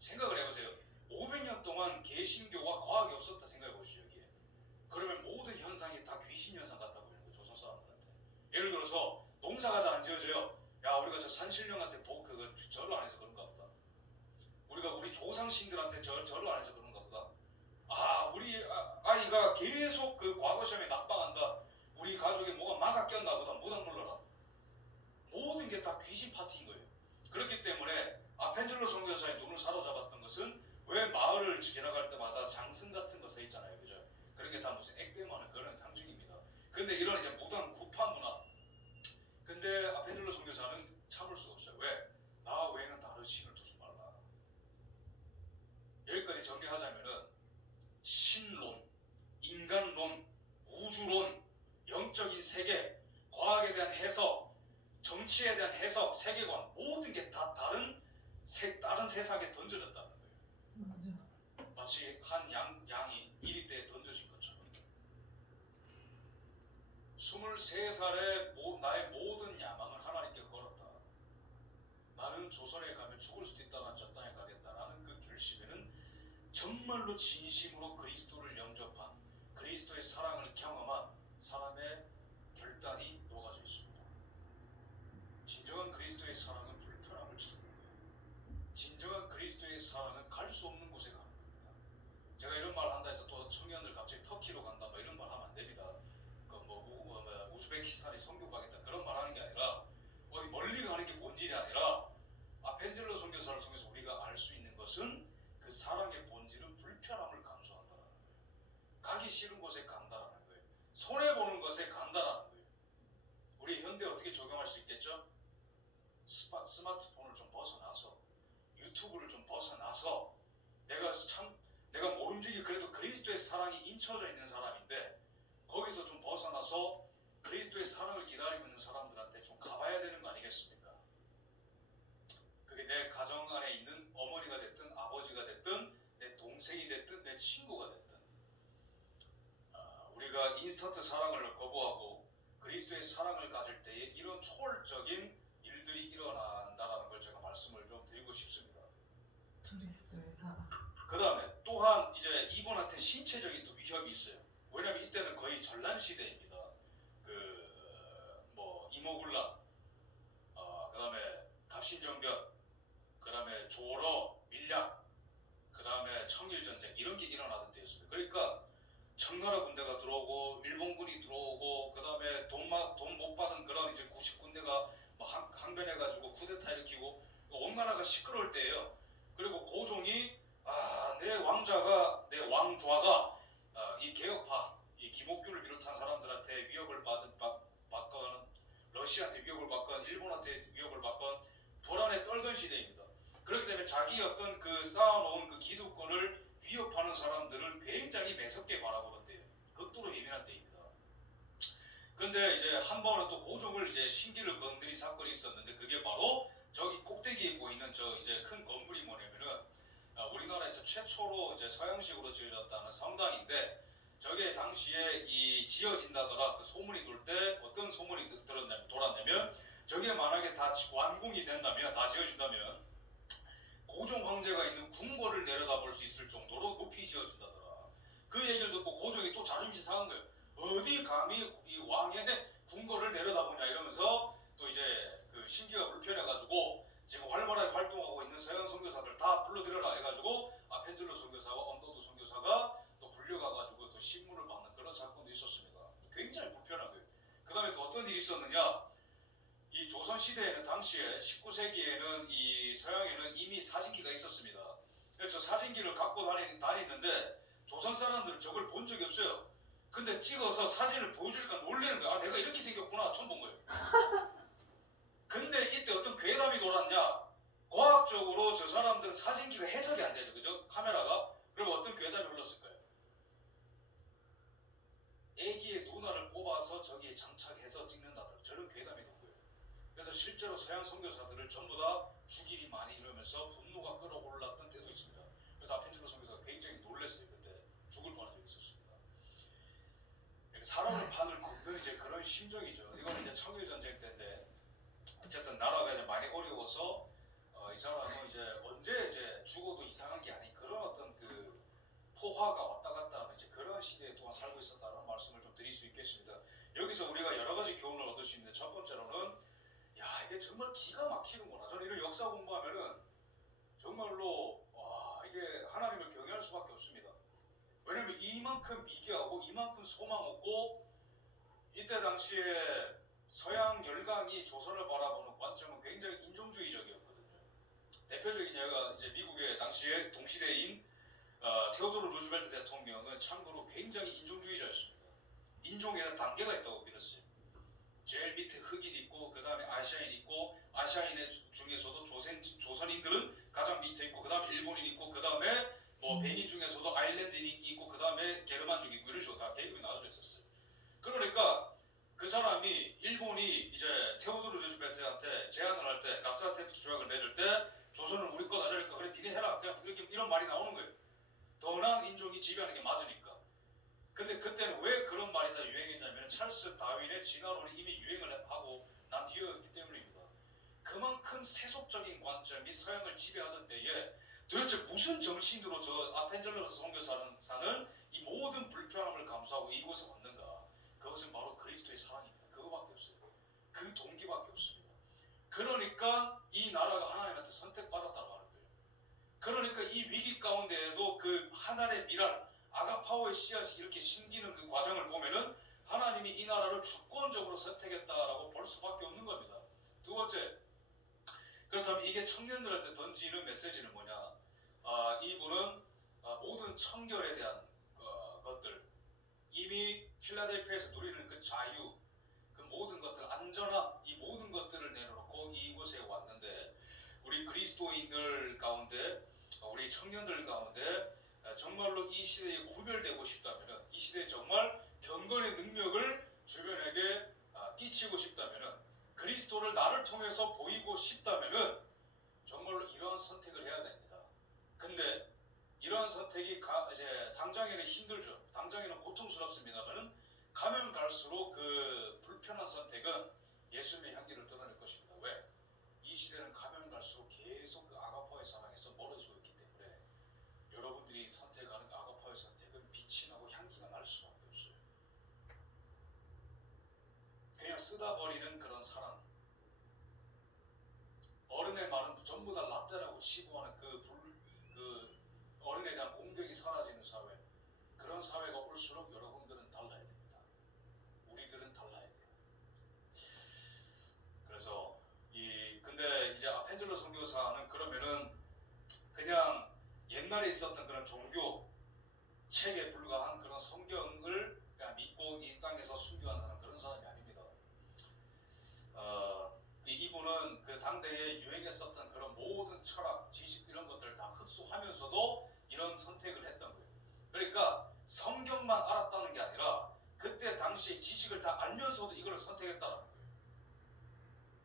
생각을 해보세요. 500년 동안 개신교와 과학이 없었다 생각해보시죠. 여기에. 그러면 모든 현상이 다 귀신 현상 같다 보이는 거예요. 조선 사람들한테. 예를 들어서 농사가 잘 안 지어져요. 야, 우리가 저 산신령한테 그거 절을 안 해서 그런가 보다. 우리가 우리 조상신들한테 절을 안 해서 그런가 보다. 아, 우리 아이가 계속 그 과거 시험에 낙방한다. 우리 가족에 뭐가 막아 꼈나 보다. 무당 불러라. 모든 게 다 귀신 파티인 거예요. 그렇기 때문에 아펜젤로 선교사의 눈을 사로잡았던 것은, 왜 마을을 지나갈 때마다 장승 같은 거 써 있잖아요. 그죠? 그런 게 다 무슨 액땜하는 그런 상징입니다. 근데 이런 이제 무당 구파 문화. 근데 아펜젤로 선교사는 참을 수가 없어요. 왜? 나 외에는 다른 신을 두지 말라. 여기까지 정리하자면은, 신론, 인간론, 우주론, 영적인 세계, 과학에 대한 해석, 정치에 대한 해석, 세계관, 모든 게 다 다른 세상에 던져졌다는 거예요. 맞아. 마치 한 양이 1리대에 던져진 것처럼. 23살에 나의 모든 야망을 하나님께 걸었다. 나는 조선에 가면 죽을 수도 있다. 난 저 땅에 가겠다라는 그 결심에는 정말로 진심으로 그리스도를 영접한, 그리스도의 사랑을 경험한 사람의 결단이 녹아져 있습니다. 진정한 그리스도의 사랑은 불편함을 찾는 거예요. 진정한 그리스도의 사랑은 갈 수 없는 곳에 가는 겁니다. 제가 이런 말 한다 해서 또 청년들 갑자기 터키로 간다 뭐 이런 말 하면 안 됩니다. 우즈베키스탄에 선교 가겠다 그런 말 하는 게 아니라, 어디 멀리 가는 게 본질이 아니라, 아펜젤로 선교사를 통해서 우리가 알 수 있는 것은 그 사랑의 본질은 불편함을 감수한다라는 거예요. 가기 싫은 곳에 간다라는 거예요. 손해보는 것에 간다라는 거예요. 우리 현대 어떻게 적용할 수 있겠죠? 스마트폰을 좀 벗어나서, 유튜브를 좀 벗어나서, 내가 모름지기 그래도 그리스도의 사랑이 인쳐져 있는 사람인데, 거기서 좀 벗어나서 그리스도의 사랑을 기다리고 있는 사람들한테 좀 가봐야 되는 거 아니겠습니까? 그게 내 가정 안에 있는 어머니가 됐든 아버지가 됐든 내 동생이 됐든 내 친구가 됐든, 우리가 인스턴트 사랑을 거부하고 그리스도의 사랑을 가질 때에 이런 초월적인 일들이 일어난다라는 걸 제가 말씀을 좀 드리고 싶습니다. 그리스도의 사랑. 그 다음에 또한 이제 이분한테 신체적인 또 위협이 있어요. 왜냐면 이때는 거의 전란 시대입니다. 뭐 이모군란, 그 다음에 갑신정변, 그 다음에 조러, 밀약, 그 다음에 청일전쟁 이런 게 일어나던 때였습니다. 그러니까 청나라 군대가 들어오고 일본군이 들어오고 그다음에 돈 못 받은 그런 이제 90군대가 항변해가지고 쿠데타 일으키고 온 나라가 시끄러울 때예요. 그리고 고종이 내 왕자가 내 왕좌가 이 개혁파 이 김옥균을 비롯한 사람들한테 위협을 받건 러시아한테 위협을 받건 일본한테 위협을 받건 불안에 떨던 시대입니다. 그렇기 때문에 자기 어떤 그 쌓아놓은 그 기득권을 위협하는 사람들을 굉장히 매섭게 바라보던 때예요. 극도로 예민한 때입니다. 근데 이제 한 번은 또 고종을 이제 신기를 건드린 사건이 있었는데 그게 바로 저기 꼭대기에 보이는 저 이제 큰 건물이 뭐냐면은 우리나라에서 최초로 이제 서양식으로 지어졌다는 성당인데 저게 당시에 이 지어진다더라 그 소문이 돌 때 어떤 소문이 돌았냐면 저게 만약에 다 완공이 된다면 다 지어진다면 고종 황제가 있는 궁궐을 내려다볼 수 있을 정도로 높이 지어진다더라. 그 얘기를 듣고 고종이 또 자존심 상한 거예요. 어디 감히 이 왕의 궁궐을 내려다보냐 이러면서 또 이제 그 신기가 불편해가지고 지금 활발하게 활동하고 있는 서양 선교사들 다 불러들여라 해가지고 아펜젤로 선교사와 언더도 선교사가 또 불려가가지고 또 신문을 받는 그런 사건도 있었습니다. 굉장히 불편한 거예요. 그 다음에 또 어떤 일이 있었느냐? 이 조선 시대에는 당시에 19세기에는 이 서양에는 이미 사진기가 있었습니다. 그래서 사진기를 갖고 다니는데 조선 사람들은 저걸 본 적이 없어요. 근데 찍어서 사진을 보여주니까 놀라는 거야. 내가 이렇게 생겼구나. 처음 본 거예요. 근데 이때 어떤 괴담이 돌았냐? 과학적으로 저 사람들은 사진기가 해석이 안 되죠. 그죠? 카메라가. 그럼 어떤 괴담이 흘렀을까요? 애기의 누나를 뽑아서 저기에 장착해서 찍는다더라. 저런 괴담이 돈 거예요. 그래서 실제로 서양 선교사들을 전부 다 죽이니 많이 이러면서 분노가 끌어올랐던 때도 있습니다. 그래서 아펜젤로 선교사가 굉장히 놀랐어요. 그때 죽을 뻔한 적이 있었습니다. 사람을 판을 걷는 이제 그런 심정이죠. 이건 이제 청일전쟁 때인데 어쨌든 나라가 이제 많이 어려워서 이 사람은 이제 언제 이제 죽어도 이상한 게 아닌 그런 어떤 그 포화가 왔다 갔다 하는 이제 그런 시대에 동안 살고 있었다는 말씀을 좀 드릴 수 있겠습니다. 여기서 우리가 여러 가지 교훈을 얻을 수 있는데 첫 번째로는 야 이게 정말 기가 막히는구나. 저는 이런 역사 공부하면은 정말로 와 이게 하나님을 경외할 수밖에 없습니다. 왜냐면 이만큼 미개하고 이만큼 소망 없고 이때 당시에 서양 열강이 조선을 바라보는 관점은 굉장히 인종주의적이었거든요. 대표적인 예가 이제 미국의 당시에 동시대인 테오도르 루즈벨트 대통령은 참고로 굉장히 인종주의자였습니다. 인종에는 단계가 있다고 믿었어요. 제일 밑에 흑인 있고 그 다음에 아시아인 있고 아시아인 중에서도 조선인들은 가장 밑에 있고 그 다음에 일본인 있고 그 다음에 뭐 백인 중에서도 아일랜드인이 있고 그 다음에 게르만족 있고 이런 식으로 다 계급이 나눠져 있었어요. 그러니까 그 사람이 일본이 이제 테오도르 루즈벨트한테 제안을 할 때 가스라테프트 조약을 맺을 때 조선은 우리 것 아니니까 그래 니네 해라 그냥 이렇게 이런 말이 나오는 거예요. 더 나은 인종이 지배하는 게 맞으니까. 근데 그때는 왜 그런 말이 다 유행했냐면 찰스 다윈의 진화론이 이미 유행을 하고 난 뒤였기 때문입니다. 그만큼 세속적인 관점이 서양을 지배하던 때에 도대체 무슨 정신으로 저 아펜젤러스 선교사는 이 모든 불편함을 감수하고 이곳에 왔는가? 그것은 바로 그리스도의 사랑입니다. 그거밖에 없어요. 그 동기밖에 없습니다. 그러니까 이 나라가 하나님한테 선택받았다고 하는 거예요. 그러니까 이 위기 가운데에도 그 하나의 미랄 아가파오의 씨앗이 이렇게 심기는 그 과정을 보면은 하나님이 이 나라를 주권적으로 선택했다라고 볼 수밖에 없는 겁니다. 두 번째, 그렇다면 이게 청년들한테 던지는 메시지는 뭐냐? 이분은 모든 청결에 대한 것들, 이미 필라델피아에서 누리는 그 자유, 그 모든 것들, 안전함, 이 모든 것들을 내려놓고 이곳에 왔는데 우리 그리스도인들 가운데, 우리 청년들 가운데 정말로 이 시대에 구별되고 싶다면, 이 시대에 정말 경건의 능력을 주변에게 끼치고 싶다면, 그리스도를 나를 통해서 보이고 싶다면 정말로 이러한 선택을 해야 됩니다. 근데 이러한 선택이 이제 당장에는 힘들죠. 당장에는 고통스럽습니다만은 가면 갈수록 그 불편한 선택은 예수님의 향기를 드러낼 것입니다. 왜? 이 시대는 가면 갈수록 계속 그 아가파의 사랑에서 멀어지고 있기 때문에 여러분들이 선택하는 그 아가파의 선택은 빛이 나고 향기가 날 수밖에 없어요. 그냥 쓰다 버리는 그런 사랑, 어른의 말은 전부 다 라떼라고 치부하는 그 어른에 대한 공격이 사라지는 사회, 그런 사회가 올수록 여러분들은 달라야 됩니다. 우리들은 달라야 돼요. 그래서 근데 이제 아펜젤로 선교사는 그러면은 그냥 옛날에 있었던 그런 종교 책에 불과한 그런 성경을 그냥 믿고 이 땅에서 순교한 사람 그런 사람이 아닙니다. 이분은 그 당대에 유행했었던 그런 모든 철학, 지식 이런 것들을 다 흡수하면서도 이런 선택을 했던 거예요. 그러니까 성경만 알았다는 게 아니라 그때 당시 지식을 다 알면서도 이걸 선택했다는 거예요.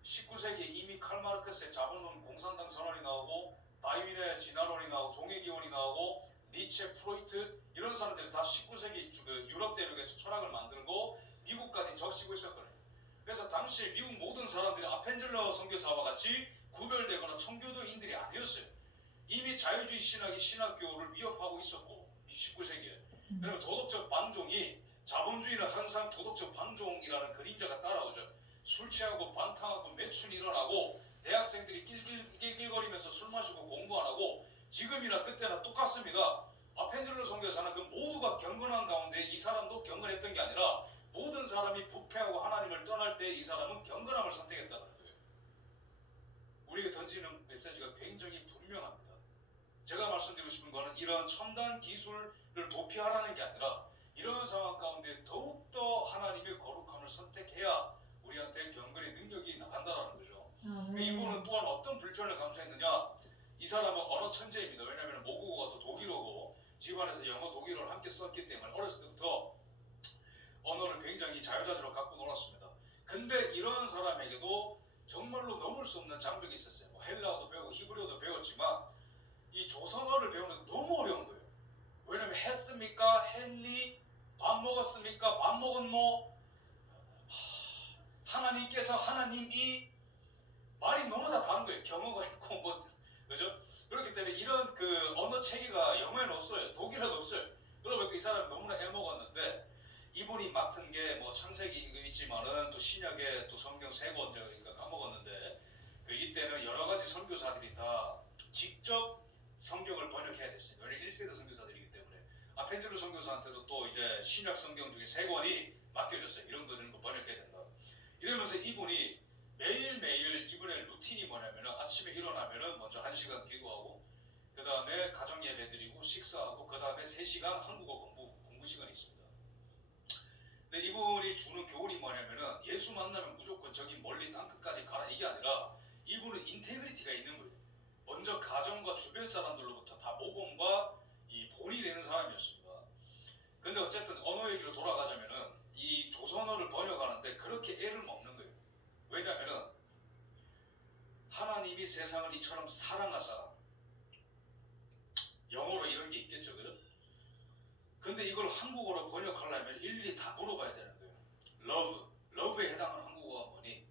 19세기에 이미 칼마르크스의 자본론 공산당 선언이 나오고 다윈의 진화론이 나오고 종의기원이 나오고 니체, 프로이트 이런 사람들이 다 19세기 유럽 대륙에서 철학을 만들고 미국까지 적시고 있었거든요. 그래서 당시 미국 모든 사람들이 아펜젤러 선교사와 같이 구별되거나 청교도인들이 아니었어요. 이미 자유주의 신학이 신학교를 위협하고 있었고 19세기에. 그리고 도덕적 방종이 자본주의는 항상 도덕적 방종이라는 그림자가 따라오죠. 술 취하고 반탕하고 매춘이 일어나고 대학생들이 낄낄거리면서 술 마시고 공부 안 하고 지금이나 그때나 똑같습니다. 아펜젤러 선교사는 그 모두가 경건한 가운데 이 사람도 경건했던 게 아니라 모든 사람이 부패하고 하나님을 떠날 때 이 사람은 경건함을 선택했다는 거예요. 우리가 던지는 메시지가 굉장히 분명합니다. 제가 말씀드리고 싶은 거는 이런 첨단 기술을 도피하라는 게 아니라 이런 상황 가운데 더욱더 하나님의 거룩함을 선택해야 우리한테 경건의 능력이 나간다는 거죠. 이분은 또한 어떤 불편을 감수했느냐. 이 사람은 언어 천재입니다. 왜냐하면 모국어가 또 독일어고 집안에서 영어 독일어를 함께 썼기 때문에 어렸을 때부터 언어를 굉장히 자유자재로 갖고 놀았습니다. 근데 이런 사람에게도 정말로 넘을 수 없는 장벽이 있었어요. 뭐 헬라어도 배우고 히브리어도 배웠지만 이 조선어를 배우는 게 너무 어려운 거예요. 왜냐면 했습니까? 했니? 밥 먹었습니까? 밥 먹었노? 하나님께서 하나님이 말이 너무 다 다른 거예요. 경어가 있고 뭐 그죠? 그렇기 때문에 이런 그 언어 체계가 영어에는 없어요. 독일어도 없어요. 그러니까 이 사람이 너무나 애먹었는데 이분이 맡은 게 뭐 창세기 있지만은 또 신약에 또 성경 세 권 제가 까먹었는데 그 이때는 여러 가지 선교사들이 다 직접 성경을 번역해야 됐습니다. 왜냐면 1세대 선교사들이기 때문에 아펜젤로 선교사한테도 또 이제 신약 성경 중에 세 권이 맡겨졌어요. 이런 거 번역해야 된다. 이러면서 이분이 매일매일 이분의 루틴이 뭐냐면은 아침에 일어나면은 먼저 1시간 기도하고 그 다음에 가정 예배 드리고 식사하고 그 다음에 3시간 한국어 공부 시간이 있습니다. 근데 이분이 주는 교훈이 뭐냐면은 예수 만나면 무조건 저기 멀리 땅끝까지 가라 이게 아니라 이분은 인테그리티가 있는 거예요. 먼저 가정과 주변 사람들로부터 다 모범과 이 본이 되는 사람이었습니다. 근데 어쨌든 언어 얘기로 돌아가자면은 이 조선어를 번역하는데 그렇게 애를 먹는 거예요. 왜냐면은 하나님이 세상을 이처럼 사랑하사 영어로 이런 게 있겠죠, 그죠? 근데 이걸 한국어로 번역하려면 일일이 다 물어봐야 되는 거예요. 러브에 해당하는 한국어가 뭐니?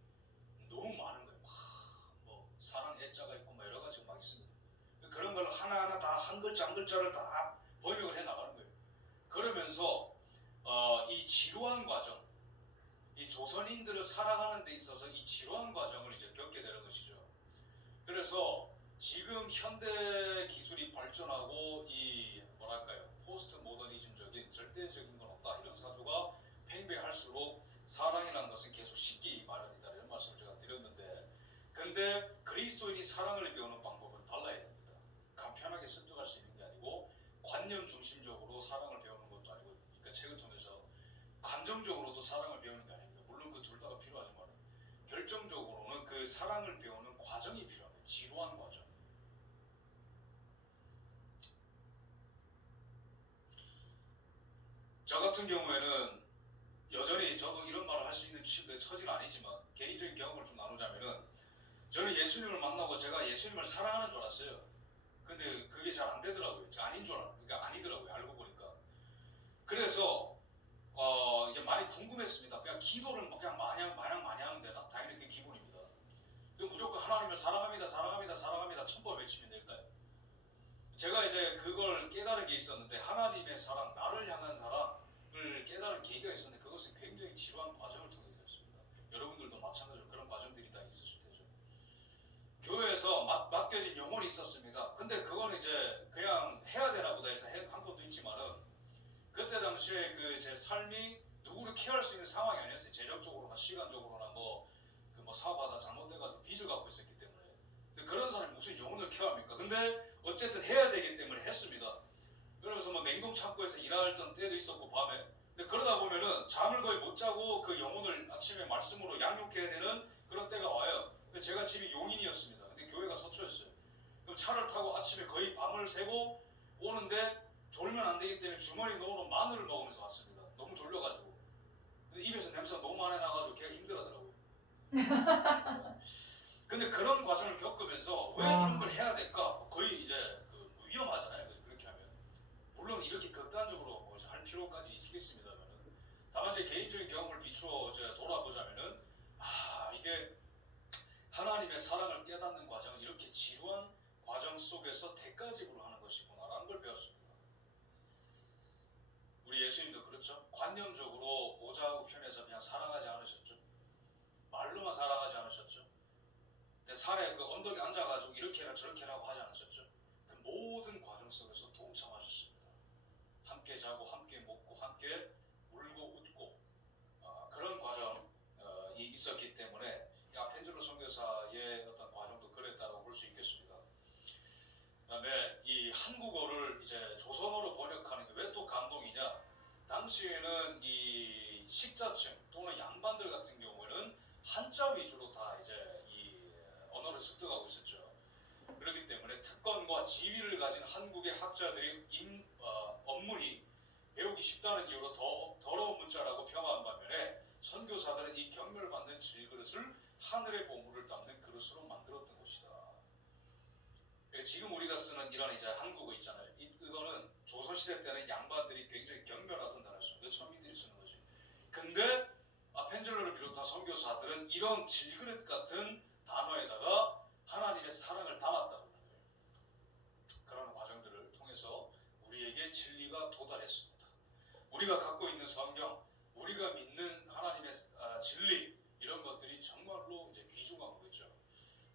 너무 많은 거예요. 뭐 사랑 애자가 있고 뭐 여러 가지가 막 있습니다. 그런 걸 하나하나 다 한 글자 한 글자를 다 번역을 해 나가는 거예요. 그러면서 이 지루한 과정, 이 조선인들을 살아가는 데 있어서 이 지루한 과정을 이제 겪게 되는 것이죠. 그래서 지금 현대 기술이 발전하고 이 뭐랄까요 포스트 모더니즘적인 절대적인 건 없다 이런 사조가 팽배할수록 사랑이라는 것은 계속 식기 마련이다 이런 말씀을 제가 드렸는데 근데 그리스도인이 사랑을 배우는 방법은 달라야 됩니다. 간편하게 습득할 수 있는 게 아니고 관념 중심적으로 사랑을 배우는 것도 아니고 그러니까 책을 통해서 감정적으로도 사랑을 배우는 게 아닙니다. 물론 그 둘 다가 필요하지만 결정적으로는 그 사랑을 배우는 과정이 필요합니다. 지루한 과정. 저 같은 경우에는 여전히 저도 이런 말을 할 수 있는 처지는 아니지만 개인적인 경험을 좀 나누자면은 저는 예수님을 만나고 제가 예수님을 사랑하는 줄 알았어요. 근데 그게 잘 안 되더라고요. 아닌 줄 알았어요. 그러니까 아니더라고요. 알고 보니까. 그래서 이게 많이 궁금했습니다. 그냥 기도를 그냥 마냥 많이 하면 되나? 당연히 그게 기본입니다. 무조건 하나님을 사랑합니다, 사랑합니다, 사랑합니다 천번 외치면 될까요? 제가 이제 그걸 깨달은 게 있었는데 하나님의 사랑, 나를 향한 사랑을 깨달은 계기가 있었는데 그것은 굉장히 지루한 과정을 통해 되었습니다. 여러분들도 마찬가지로 그런 과정들이 다 있으실 테죠. 교회에서 맡겨진 영혼이 있었습니다. 근데 그거는 이제 그냥 해야 되나 보다 해서 한 것도 있지만은 그 그때 당시에 그 제 삶이 누구를 케어할 수 있는 상황이 아니었어요. 재정적으로나 시간적으로나 뭐 사업하다 잘못돼가지고 빚을 갖고 있었기 때문에. 근데 그런 사람이 무슨 영혼을 케어합니까? 근데 어쨌든 해야 되기 때문에 했습니다. 그러면서 뭐 냉동 창고에서 일하던 때도 있었고 밤에. 근데 그러다 보면은 잠을 거의 못 자고 그 영혼을 아침에 말씀으로 양육해야 되는 그런 때가 와요. 근데 제가 집이 용인이었습니다. 근데 교회가 서초였어요. 그럼 차를 타고 아침에 거의 밤을 새고 오는데 졸면 안 되기 때문에 주머니 넣어놓은 마늘을 먹으면서 왔습니다. 너무 졸려가지고. 근데 입에서 냄새가 너무 많이 나가지고 걔가 힘들어하더라고요. 근데 그런 과정을 겪으면서 왜 이런 걸 해야 될까? 거의 이제 그 위험하잖아요. 그래서 그렇게 하면. 물론 이렇게 극단적으로 뭐 할 필요까지 있겠습니다만은. 다만 제 개인적인 경험을 비추어 이제 돌아보자면은 이게 하나님의 사랑을 깨닫는 과정은 이렇게 지루한 과정 속에서 대가집으로 하는 것이구나라는 걸 배웠습니다. 우리 예수님도 그렇죠. 관념적으로 보좌하고 편에서 그냥 사랑하지 않으셨죠. 말로만 사랑하지 않으셨죠. 산에 그 언덕에 앉아가지고 이렇게 해라 저렇게 해라고 하지 않으셨죠. 그 모든 과정 속에서 동참하셨습니다. 함께 자고 함께 먹고 함께 울고 웃고 그런 과정이 있었기 때문에 펜젤로 선교사의 어떤 과정도 그랬다고 볼 수 있겠습니다. 그다음에 이 한국어를 이제 조선어로 번역하는 게 왜 또 감동이냐? 당시에는 이 식자층 또는 양반들 같은 경우에는 한자 위주로 다 이제 이 언어를 습득하고 있었죠. 그렇기 때문에 특권과 지위를 가진 한국의 학자들이 업문이 배우기 쉽다는 이유로 더러운 문자라고 평가한 반면에 선교사들은 이 경멸받는 질그릇을 하늘의 보물을 담는 그릇으로 만들었던 것이다. 지금 우리가 쓰는 이런 이제 한국어 있잖아요. 이거는 조선시대 때는 양반들이 굉장히 경멸하던 단어였습니다. 그 천민들이 쓰는 거지. 근데 펜젤러를 비롯한 선교사들은 이런 질그릇 같은 단어에다가 하나님의 사랑을 담았다고 하는 거예요. 그런 과정들을 통해서 우리에게 진리가 도달했습니다. 우리가 갖고 있는 성경, 우리가 믿는 하나님의 진리 이런 것들이 정말로 이제 귀중한 거겠죠.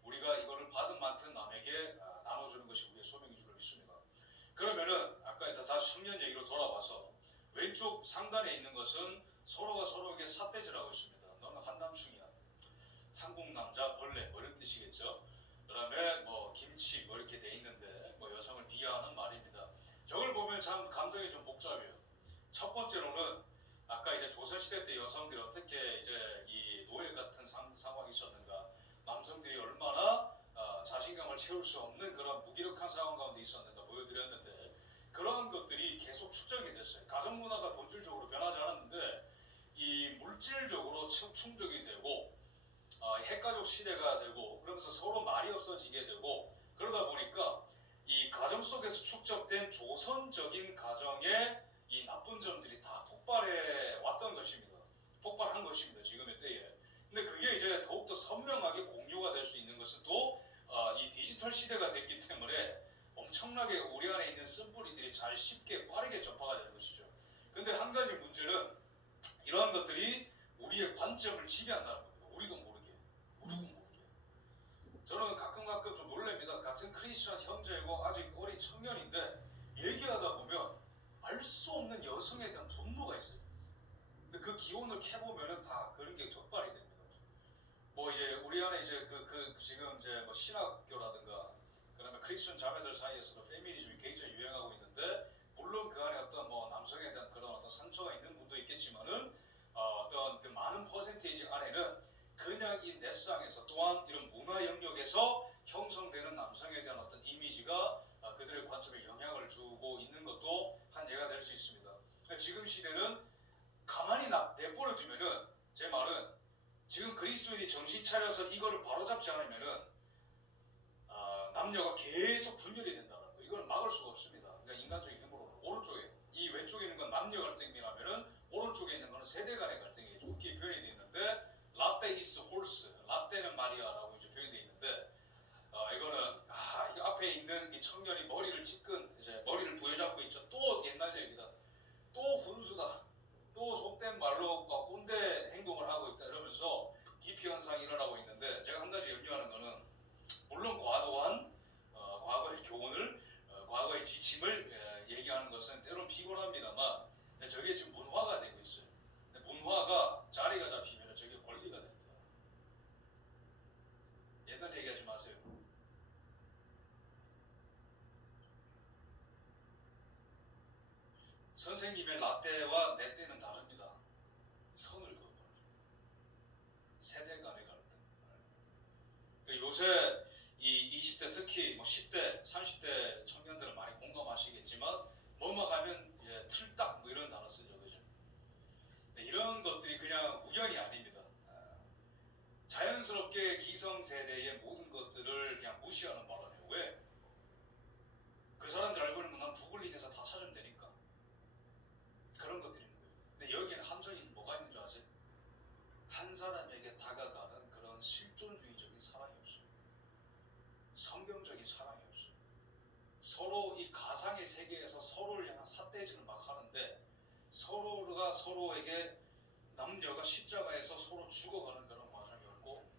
우리가 이거를 받은 만큼 남에게 나눠주는 것이 우리의 소명인 줄 믿습니다. 그러면은 아까 다시 청년 얘기로 돌아와서 왼쪽 상단에 있는 것은 서로가 서로에게 삿대질하고 있습니다. 너는 한남충이야. 한국 남자 벌레 뭐 이런 뜻이겠죠. 그다음에 뭐 김치 뭐 이렇게 돼 있는데 뭐 여성을 비하하는 말입니다. 저걸 보면 참 감정이 좀 복잡해요. 첫 번째로는 아까 이제 조선시대 때 여성들이 어떻게 이제 이 노예 같은 상황이 있었는가, 남성들이 얼마나 자신감을 채울 수 없는 그런 무기력한 상황 가운데 있었는가 보여드렸는데 그러한 것들이 계속 축적이 됐어요. 가정 문화가 본질적으로 변하지 않았는데 이 물질적으로 충족이 되고 핵가족 시대가 되고 그러면서 서로 말이 없어지게 되고 그러다 보니까 이 가정 속에서 축적된 조선적인 가정의 이 나쁜 점들이 다 폭발해 왔던 것입니다. 폭발한 것입니다. 지금의 때에. 근데 그게 이제 더욱더 선명하게 공유가 될 수 있는 것은 또 이 디지털 시대가 됐기 때문에 엄청나게 우리 안에 있는 쓴뿌리들이 잘 쉽게 빠르게 전파가 되는 것이죠. 근데 한 가지 문제는 이러한 것들이 우리의 관점을 지배한다는 겁니다. 우리도 모르게. 저는 가끔 좀 놀랍니다. 같은 크리스천 형제이고 아직 어린 청년인데 얘기하다 보면 알 수 없는 여성에 대한 분노가 있어요. 근데 그 기온을 캐보면은 다 그런 게 적발이 됩니다. 뭐 이제 우리 안에 이제 지금 이제 뭐 신학교라든가 그다음에 크리스천 자매들 사이에서도 페미니즘이 굉장히 유행하고 있는데 물론 그 안에 어떤 뭐 남성에 대한 그런 어떤 상처가 있는 분도 있겠지만은 어떤 그 많은 퍼센테이지 안에는 그냥 이 넷상에서 또한 이런 문화 영역에서 형성되는 남성에 대한 어떤 이미지가 그들의 관점에 영향을 주고 있는 것도 한 예가 될 수 있습니다. 그러니까 지금 시대는 가만히 내버려 두면은 제 말은 지금 그리스도인이 정신 차려서 이거를 바로잡지 않으면은 남녀가 계속 분열이 된다는 거. 이걸 막을 수가 없습니다. 그러니까 인간적인 힘으로는 오른쪽에 이 왼쪽에 있는 건 남녀 갈등이라면은 오른쪽에 있는 거는 세대 간의 갈등이 좋게 표현이 되어 있는데 라떼 이스 홀스, 라떼는 마리아라고 이제 표현되어 있는데 이거는 이 앞에 있는 이 청년이 머리를 이제 머리를 부여잡고 있죠. 또 옛날 얘기다. 또 훈수다. 또 속된 말로 꼰대 행동을 하고 있다 이러면서 기피 현상이 일어나고 있는데 제가 한 가지 염려하는 거는 물론 과도한 과거의 교훈을 과거의 지침을 얘기하는 것은 때론 피곤합니다만 저게 지금 문화가 되고 있어요. 근데 문화가 자리가 잡히면 저게 권리가 됩니다. 옛날 얘기하지 마세요. 선생님의 라떼와 내 때는 다릅니다. 선을 그어. 세대 간의 갈등. 요새 이 20대 특히 뭐 10대, 30대 청년들은 많이 공감하시겠지만 뭐뭐 하면 이제 틀딱 뭐 이런 단어 쓰죠, 그죠? 이런 것들이 그냥 우연이 아닙니다. 자연스럽게 기성세대의 모든 것들을 그냥 무시하는 바람에 왜? 그 사람들 알고 있는 건 난 구글링해서 다 찾으면 되니까 그런 것들이 있는 거예요. 근데 여기에는 함정이 뭐가 있는 줄 아세요? 한 사람에게 다가가는 그런 실존주의적인 사랑이 없어요. 성경적인 사랑이 없어요. 서로 이 가상의 세계에서 서로를 향한 삿대질을 막 하는데 서로가 서로에게 남녀가 십자가에서 서로 죽어가는 그런 과정이었고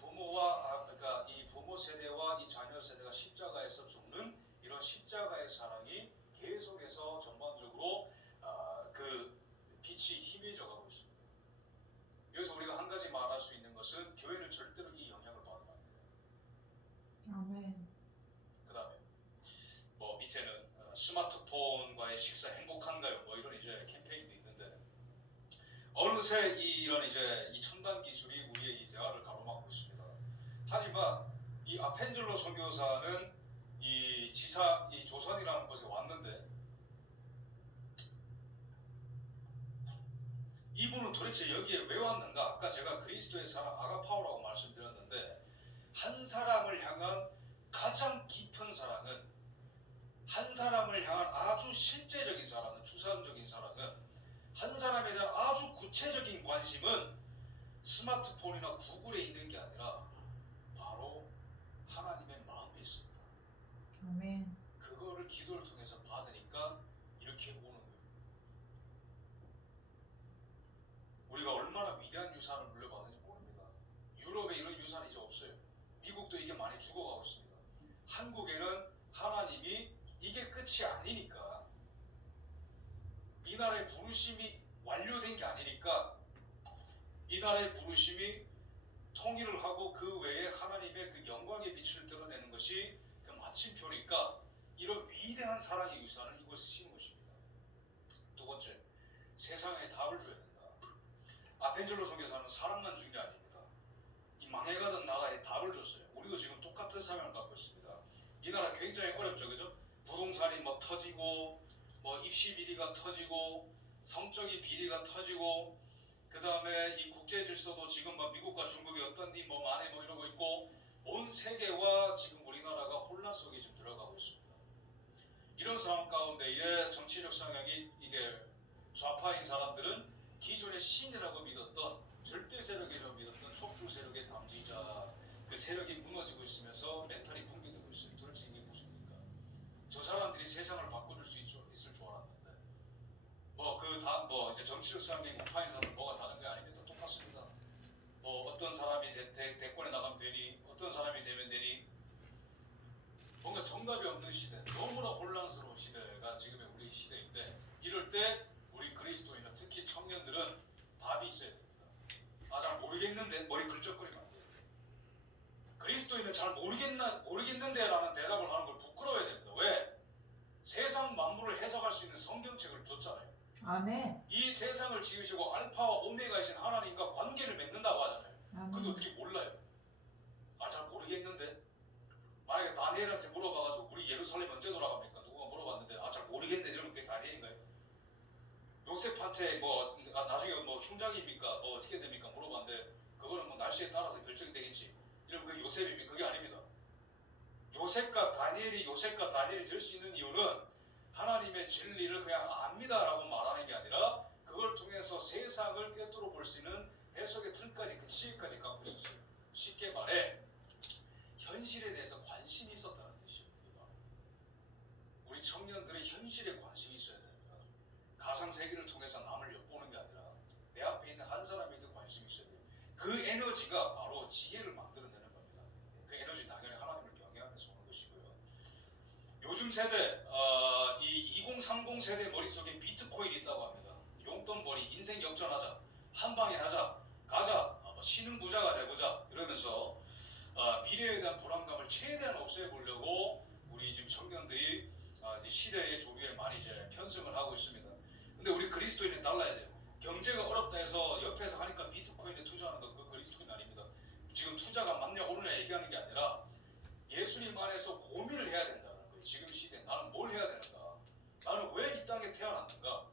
그러니까 이 부모 세대와 이 자녀 세대가 십자가에서 죽는 이런 십자가의 사랑이 계속해서 전반적으로 그 빛이 희미해져 가고 있습니다. 여기서 우리가 한 가지 말할 수 있는 것은 교회는 절대로 이 영향을 받으면 안 돼요. 아멘. 그 다음에 뭐 밑에는 스마트폰과의 식사 행복한가요? 뭐 이런 이제 캠페인도 있는데 어느새 이런 이제 이 첨단 기술이 우리의 이 대화를 가로막고 있습니다. 하지만 이 아펜젤로 선교사는 이 조선이라는 곳에 왔는데 이분은 도대체 여기에 왜 왔는가? 아까 제가 그리스도의 사랑 아가파오라고 말씀드렸는데 한 사람을 향한 가장 깊은 사랑은 한 사람을 향한 아주 실제적인 사랑은 추상적인 사랑은 한 사람에 대한 아주 구체적인 관심은 스마트폰이나 구글에 있는 게 아니라 바로 하나님의 마음에 있습니다. 아멘. 그거를 기도를 통해서 받으니까 이렇게 오는 거예요. 우리가 얼마나 위대한 유산을 물려받는지 모릅니다. 유럽에 이런 유산이 이제 없어요. 미국도 이게 많이 죽어가고 있습니다. 한국에는 하나님이 이게 끝이 아니니까 이 나라의 부르심이 완료된 게 아니니까 이 나라의 부르심이 통일을 하고 그 외에 하나님의 그 영광의 빛을 드러내는 것이 그 마침표니까 이런 위대한 사랑의 유산을 이곳에 심은 것입니다. 두 번째, 세상에 답을 줘야 된다. 아펜젤로 선교사는 사랑만 준 게 아닙니다. 이 망해가던 나라에 답을 줬어요. 우리도 지금 똑같은 사명을 갖고 있습니다. 이 나라 굉장히 어렵죠, 그죠? 부동산이 뭐 터지고, 뭐 입시 비리가 터지고, 성적인 비리가 터지고, 그 다음에 이 국제 질서도 지금 막 미국과 중국이 어떤지 뭐 만에 뭐 이러고 있고, 온 세계와 지금 우리나라가 혼란 속에 지금 들어가고 있습니다. 이런 상황 가운데에 정치적 성향이 이게 좌파인 사람들은 기존의 신이라고 믿었던 절대 세력이라고 믿었던 촛불 세력의 담지자 그 세력이 무너지고 있으면서 멘탈이 붕괴되고 있어요. 도대체 이게 무엇입니까? 저 사람들이 세상을 바꿔줄 수 있을 줄 알았는데 뭐 이제 정치적 성향이 우파인 사람은 뭐가 다른 게 아닙니다. 똑같습니다. 뭐 어떤 사람이 대권에 나가면 되니 어떤 사람이 되면 되니 뭔가 정답이 없는 시대, 너무나 혼란스러운 시대가 지금의 우리 시대인데 이럴 때 우리 그리스도인은 특히 청년들은 답이 있어야 됩니다. 잘 모르겠는데 머리 긁적거리면 안 돼요. 그리스도인은 잘 모르겠는데 라는 대답을 하는 걸 부끄러워야 됩니다. 왜? 세상 만물을 해석할 수 있는 성경책을 줬잖아요. 아멘. 이 세상을 지으시고 알파와 오메가이신 하나님과 관계를 맺는다고 하잖아요. 근데 아멘. 어떻게 몰라요? 잘 모르겠는데 만약에 다니엘한테 물어봐가지고 우리 예루살렘 언제 돌아갑니까? 누가 물어봤는데 잘 모르겠는데 이러면 그게 다니엘인가요? 요셉한테 나중에 뭐 흉장입니까? 뭐 어떻게 됩니까? 물어봤는데 그거는 뭐 날씨에 따라서 결정이 되겠지. 이러면 그게 요셉입니까? 그게 아닙니다. 요셉과 다니엘이 될 수 있는 이유는 하나님의 진리를 그냥 압니다라고 말하는 게 아니라 그걸 통해서 세상을 꿰뚫어 볼 수 있는 해석의 틀까지 그 지혜까지 갖고 있었어요. 쉽게 말해 현실에 대해서 관심이 있었다는 뜻이에요. 우리 청년들의 현실에 관심이 있어야 됩니다. 가상세계를 통해서 남을 엿보는 게 아니라 내 앞에 있는 한 사람에게 관심이 있어야 돼요. 그 에너지가 바로 지혜를 만들어내는 겁니다. 그 에너지 당연히 하나님을 경외하면서 오는 것이고요. 요즘 세대, 이 2030 세대 머릿속에 비트코인이 있다고 합니다. 목돈 벌이 인생 역전하자, 한 방에 하자, 가자, 뭐 신흥 부자가 돼보자 이러면서 미래에 대한 불안감을 최대한 없애보려고 우리 지금 청년들이 이제 시대의 조류에 많이 이제 편승을 하고 있습니다. 근데 우리 그리스도인은 달라야 돼요. 경제가 어렵다 해서 옆에서 하니까 비트코인에 투자하는 거 그 그리스도인 아닙니다. 지금 투자가 맞냐 오르냐 얘기하는 게 아니라 예수님 안에서 고민을 해야 된다는 거예요. 지금 시대에 나는 뭘 해야 되는가? 나는 왜 이 땅에 태어났는가?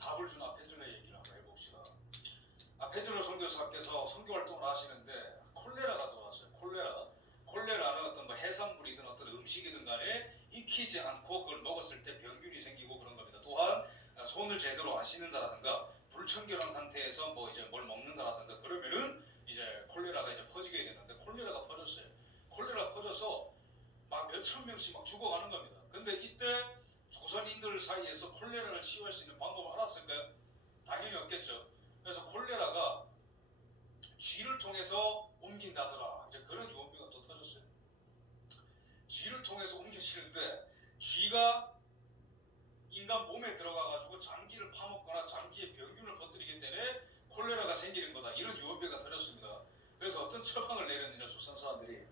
답을 준 아펜젤러의 얘기를 한번 해봅시다. 아펜젤러 선교사께서 선교 활동을 하시는데 콜레라가 들어왔어요. 콜레라는 어떤 뭐 해산물이든 어떤 음식이든 간에 익히지 않고 그걸 먹었을 때 병균이 생기고 그런 겁니다. 또한 손을 제대로 안 씻는다라든가 불청결한 상태에서 뭐 이제 뭘 먹는다라든가 그러면은 이제 콜레라가 이제 퍼지게 되는데 콜레라가 퍼졌어요. 콜레라 퍼져서 막 몇천 명씩 막 죽어가는 겁니다. 근데 이때 조선인들 사이에서 콜레라를 치유할 수 있는 방법을 알았을까요? 당연히 없겠죠. 그래서 콜레라가 쥐를 통해서 옮긴다더라. 이제 그런 유언비가 또 터졌어요. 쥐를 통해서 옮겨지는데 쥐가 인간 몸에 들어가가지고 장기를 파먹거나 장기에 병균을 퍼뜨리기 때문에 콜레라가 생기는 거다. 이런 유언비가 터졌습니다. 그래서 어떤 처방을 내렸느냐 조선 사람들이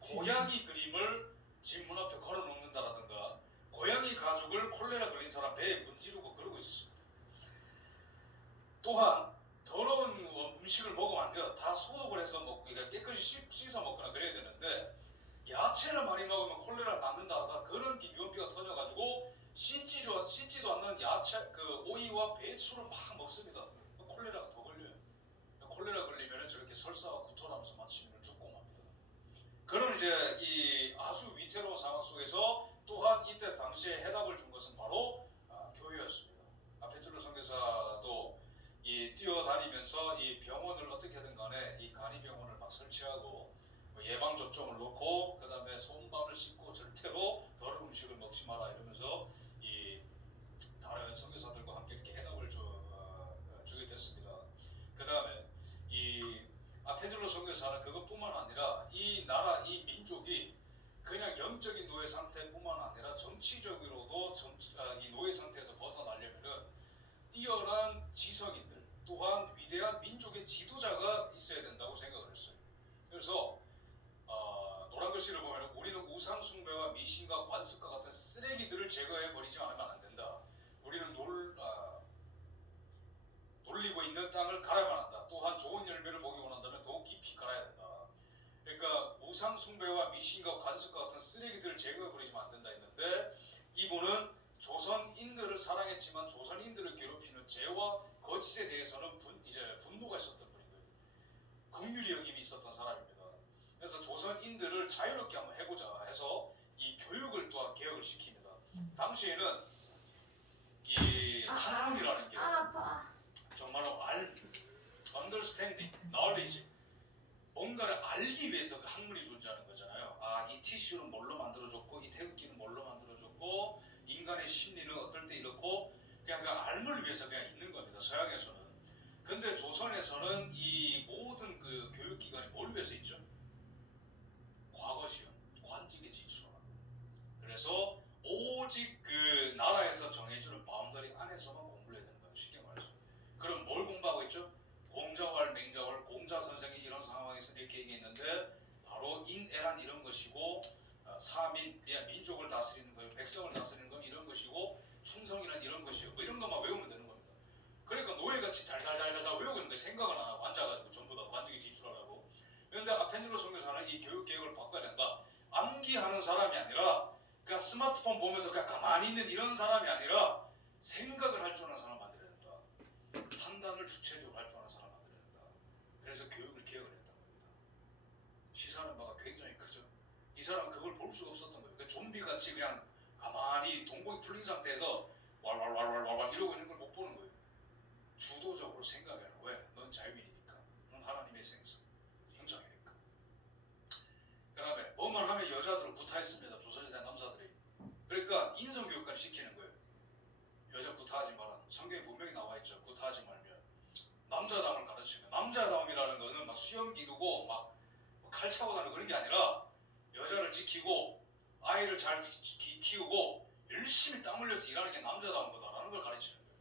고양이 그림을 집 문 앞에 걸어놓는다라든가 고양이 가죽을 콜레라 걸린 사람 배에 문지르고 그러고 있었습니다. 또한 더러운 음식을 먹으면 안 돼요. 다 소독을 해서 먹고 그러니까 깨끗이 씻어 먹거나 그래야 되는데 야채를 많이 먹으면 콜레라 낫는다. 그런 유언비가 터져가지고 씻지도 않는 야채 그 오이와 배추를 막 먹습니다. 콜레라가 더 걸려요. 콜레라 걸리면 저렇게 설사와 구토하면서 마치면 죽고 맙니다. 그런 이제 이 아주 위태로운 상황 속에서 또한 이때 당시에 해답을 준 것은 바로 교회였습니다. 아펜젤러 선교사도 이 뛰어다니면서 이 병원을 어떻게든 간에 이 간이병원을 막 설치하고 예방 접종을 놓고 그 다음에 손발을 씻고 절대로 더러운 음식을 먹지 마라 이러면서 이 다른 선교사들과 함께 이렇게 해답을 주게 됐습니다. 그 다음에 이 아펜젤러 선교사는 그것뿐만 아니라 이 나라 이 민족이 그냥 영적인 노예 상태뿐만 아니라 정치적으로도 이 노예 상태에서 벗어나려면은 뛰어난 지성인들 또한 위대한 민족의 지도자가 있어야 된다고 생각을 했어요. 그래서 노란 글씨를 보면 우리는 우상 숭배와 미신과 관습과 같은 쓰레기들을 제거해 버리지 않으면 안 된다. 우리는 놀리고 있는 땅을 갈아야만 한다. 또한 좋은 열매를 보기 원한다면 더욱 깊이 갈아야 된다. 그러니까 우상 숭배와 미신과 관습과 같은 쓰레기들을 제거해 버리지만 안 된다 했는데 이분은 조선인들을 사랑했지만 조선인들을 괴롭히는 죄와 거짓에 대해서는 분노가 있었던 분인 거예요. 긍휼히 여김이 있었던 사람입니다. 그래서 조선인들을 자유롭게 한번 해보자 해서 이 교육을 또한 개혁을 시킵니다. 당시에는 이 학문이라는 게 정말로 understanding, knowledge 뭔가를 알기 위해서 그 학문이 존재하는 거잖아요. 이 티슈는 뭘로 만들어졌고 이 태극기는 뭘로 만들어졌고 인간의 심리는 어떨 때 이렇고 그냥 그 알물 위해서 그냥 있는 겁니다. 서양에서는. 근데 조선에서는 이 모든 그 교육기관이 뭘 위해서 있죠? 과거 시험, 관직에 진출하는. 그래서 오직 그 나라에서 정해주는 바운더리 안에서만 공부를 해야 되는 거예요. 쉽게 말해서. 그럼 뭘 공부하고 있죠? 공자왈, 맹자왈, 공자 선생이 이런 상황에서 이렇게 얘기했는데 바로 인애란 이런 것이고 사민, 민족을 다스리는 거예요. 백성을 다스리는 건 이런 것이고 충성이란 이런 것이고 뭐 이런 것만 외우면 되는 겁니다. 그러니까 노예같이 달달달달 외우고 있는 거예요. 생각을 안 하고 앉아가지고 전부 다 관직에 진출하라고. 그런데 아펜젤러 선교사는 이 교육 계획을 바꿔야 된다. 암기하는 사람이 아니라 그냥 스마트폰 보면서 그냥 가만히 있는 이런 사람이 아니라 생각을 할 줄 아는 사람 만들어야 된다. 판단을 주체적으로 할 줄 아는 사람 만들어야 된다. 그래서 교육을 개혁을 했던 겁니다. 시사하는 바가 굉장히 크죠. 이 사람은 그걸 볼 수가 없었던 거예요. 그러니까 좀비같이 그냥 가만히 동공이 풀린 상태에서 왈왈왈왈왈 이러고 있는 걸 못 보는 거예요. 주도적으로 생각해라. 왜? 넌 자유인이니까. 넌 하나님의 형상이니까. 그 다음에 뭐만 하면 여자들을 구타했습니다. 조선시대 남자들이. 그러니까 인성교육까지 시키는 거예요. 여자 구타하지 마라. 성경에 분명히 나와있죠. 구타하지 말면. 남자다움을 가르치면. 남자다움이라는 거는 막 수염 기르고 막 칼 차고 다니고 그런 게 아니라 여자를 지키고 아이를 잘 키우고 열심히 땀 흘려서 일하는 게 남자다운 거다라는 걸 가르치는 거예요.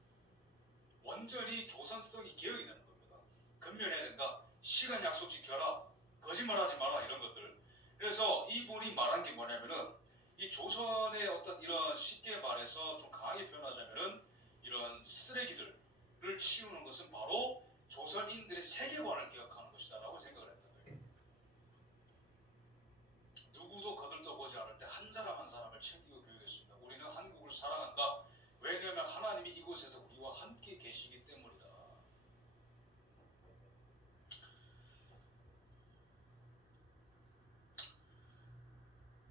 완전히 조선성이 개혁이 되는 겁니다. 근면해야 된다. 시간 약속 지켜라. 거짓말하지 마라. 이런 것들. 그래서 이분이 말한 게 뭐냐면은 이 조선의 어떤 이런 쉽게 말해서 좀 강하게 표현하자면은 이런 쓰레기들을 치우는 것은 바로 조선인들의 세계관을 개혁하는 것이다라고 생각을 했던 거예요. 누구도 거들떠보지 않을 때 한 사람 한 사람을 챙기고 교육했습니다. 우리는 한국을 사랑한다. 왜냐하면 하나님이 이곳에서 우리와 함께 계시기 때문이다.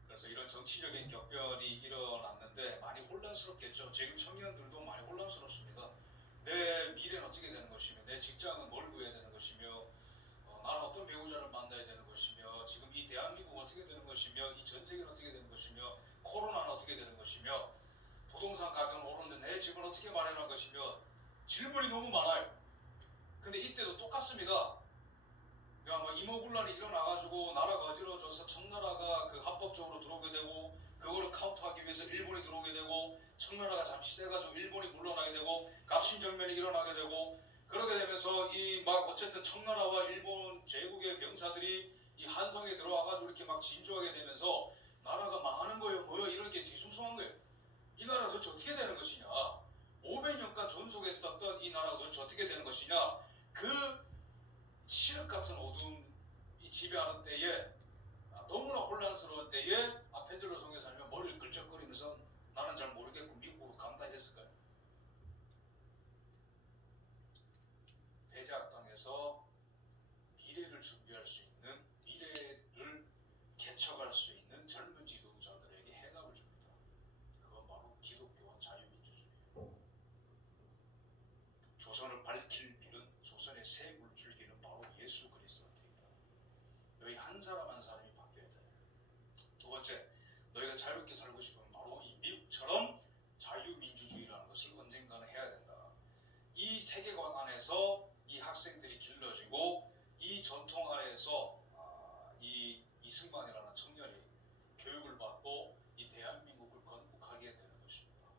그래서 이런 정치적인 격변이 일어났는데 많이 혼란스럽겠죠. 지금 청년들도 많이 혼란스럽습니다. 내 미래는 어떻게 되는 것이며 내 직장은 뭘 구해야 되는 것이며 나는 어떤 배우자를 만나야 되는 것이며 지금 이 대한민국은 어떻게 되는 것이며 이 전 세계는 어떻게 되는 것이며 코로나는 어떻게 되는 것이며 부동산 가격은 오르는데 내 집은 어떻게 마련할 것이며 질문이 너무 많아요. 근데 이때도 똑같습니다. 그러니까 뭐 이모군란이 일어나가지고 나라가 어지러워져서 청나라가 그 합법적으로 들어오게 되고 그거를 카운터하기 위해서 일본이 들어오게 되고 청나라가 잠시 세가지고 일본이 물러나게 되고 갑신정변이 일어나게 되고 그러게 되면서 이 막 어쨌든 청나라와 일본 제국의 병사들이 이 한성에 들어와가지고 이렇게 막 진주하게 되면서 나라가 망하는 거예요. 뭐요? 이런 게 뒤숭숭한 거예요. 이 나라가 도대체 어떻게 되는 것이냐? 500년간 존속했었던 이 나라가 도대체 어떻게 되는 것이냐? 그 칠흑 같은 어둠이 지배하는 때에 너무나 혼란스러운 때에 펜들러 성교사님은 머리를 걸쩍거리면서 나는 잘 모르겠고 미국으로 간다 했을까요? 대제학 땅에서 미래를 준비할 수 있는 미래를 개척할 수 있는 젊은 지도자들에게 해답을 줍니다. 그건 바로 기독교와 자유민주주의예요. 조선을 밝힐 길은 조선의 새 물줄기는 바로 예수 그리스도입니다. 너희 한 사람 한 사람이 바뀌어야 돼. 두 번째, 너희가 자유롭게 살고 싶으면 바로 이 미국처럼 자유민주주의라는 것을 언젠가는 해야 된다. 이 세계관 안에서 이 학생들이 길러지고 이 전통 안에서 이 이승만이라는 청년이 교육을 받고 이 대한민국을 건국하게 되는 것입니다.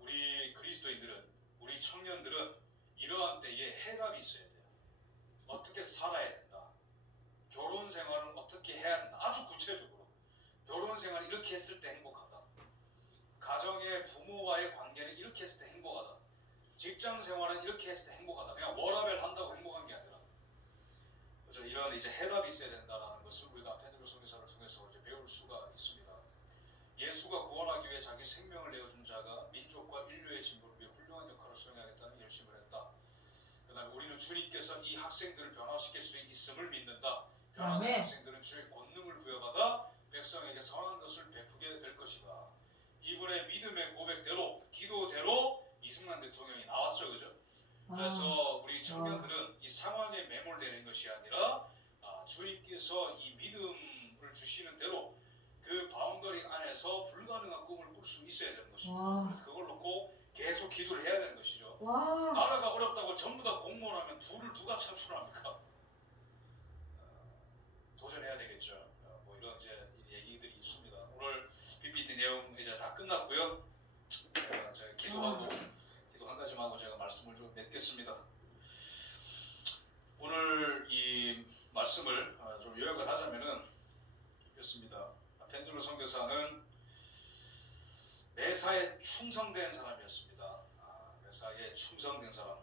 우리 그리스도인들은 우리 청년들은 이러한 때에 해답이 있어야 돼요. 어떻게 살아야 된다. 결혼 생활은 어떻게 해야 된다. 아주 구체적으로. 결혼 생활을 이렇게 했을 때 행복하다. 가정의 부모와의 관계는 이렇게 했을 때 행복하다. 직장 생활은 이렇게 했을 때 행복하다. 그냥 워라벨 한다고 행복한 게 아니라. 그래서 이런 이제 해답이 있어야 된다라는 것을 우리가 펜드로 성교사를 통해서 이제 배울 수가 있습니다. 예수가 구원하기 위해 자기 생명을 내어준 자가 민족과 인류의 진보를 위해 훌륭한 역할을 수행하겠다는 결심을 했다. 그다음에 우리는 주님께서 이 학생들을 변화시킬 수 있음을 믿는다. 변화된 아멘. 학생들은 주의 권능을 부여받아 백성에게 선한 것을 베푸게 될 것이다. 이분의 믿음의 고백대로 기도대로 이승만 대통령이 나왔죠, 그죠? 그래서 우리 청년들은 이 상황에 매몰되는 것이 아니라 주님께서 이 믿음을 주시는 대로 그 바운더리 안에서 불가능한 꿈을 꿀 수 있어야 되는 것입니다. 그래서 그걸 놓고 계속 기도를 해야 되는 것이죠. 나라가 어렵다고 전부 다 공무원하면 부를 누가 창출합니까? 도전해야 되겠죠. 뭐 이런 이제 얘기들이 있습니다. 오늘 PPT 내용 이제 다 끝났고요. 제가 기도하고 기도 한 가지만 하고 제가 말씀을 좀 맺겠습니다. 오늘 이 말씀을 좀 요약을 하자면은 이렇습니다. 펜들러 선교사는 매사에 충성된 사람이었습니다. 매사에 충성된 사람.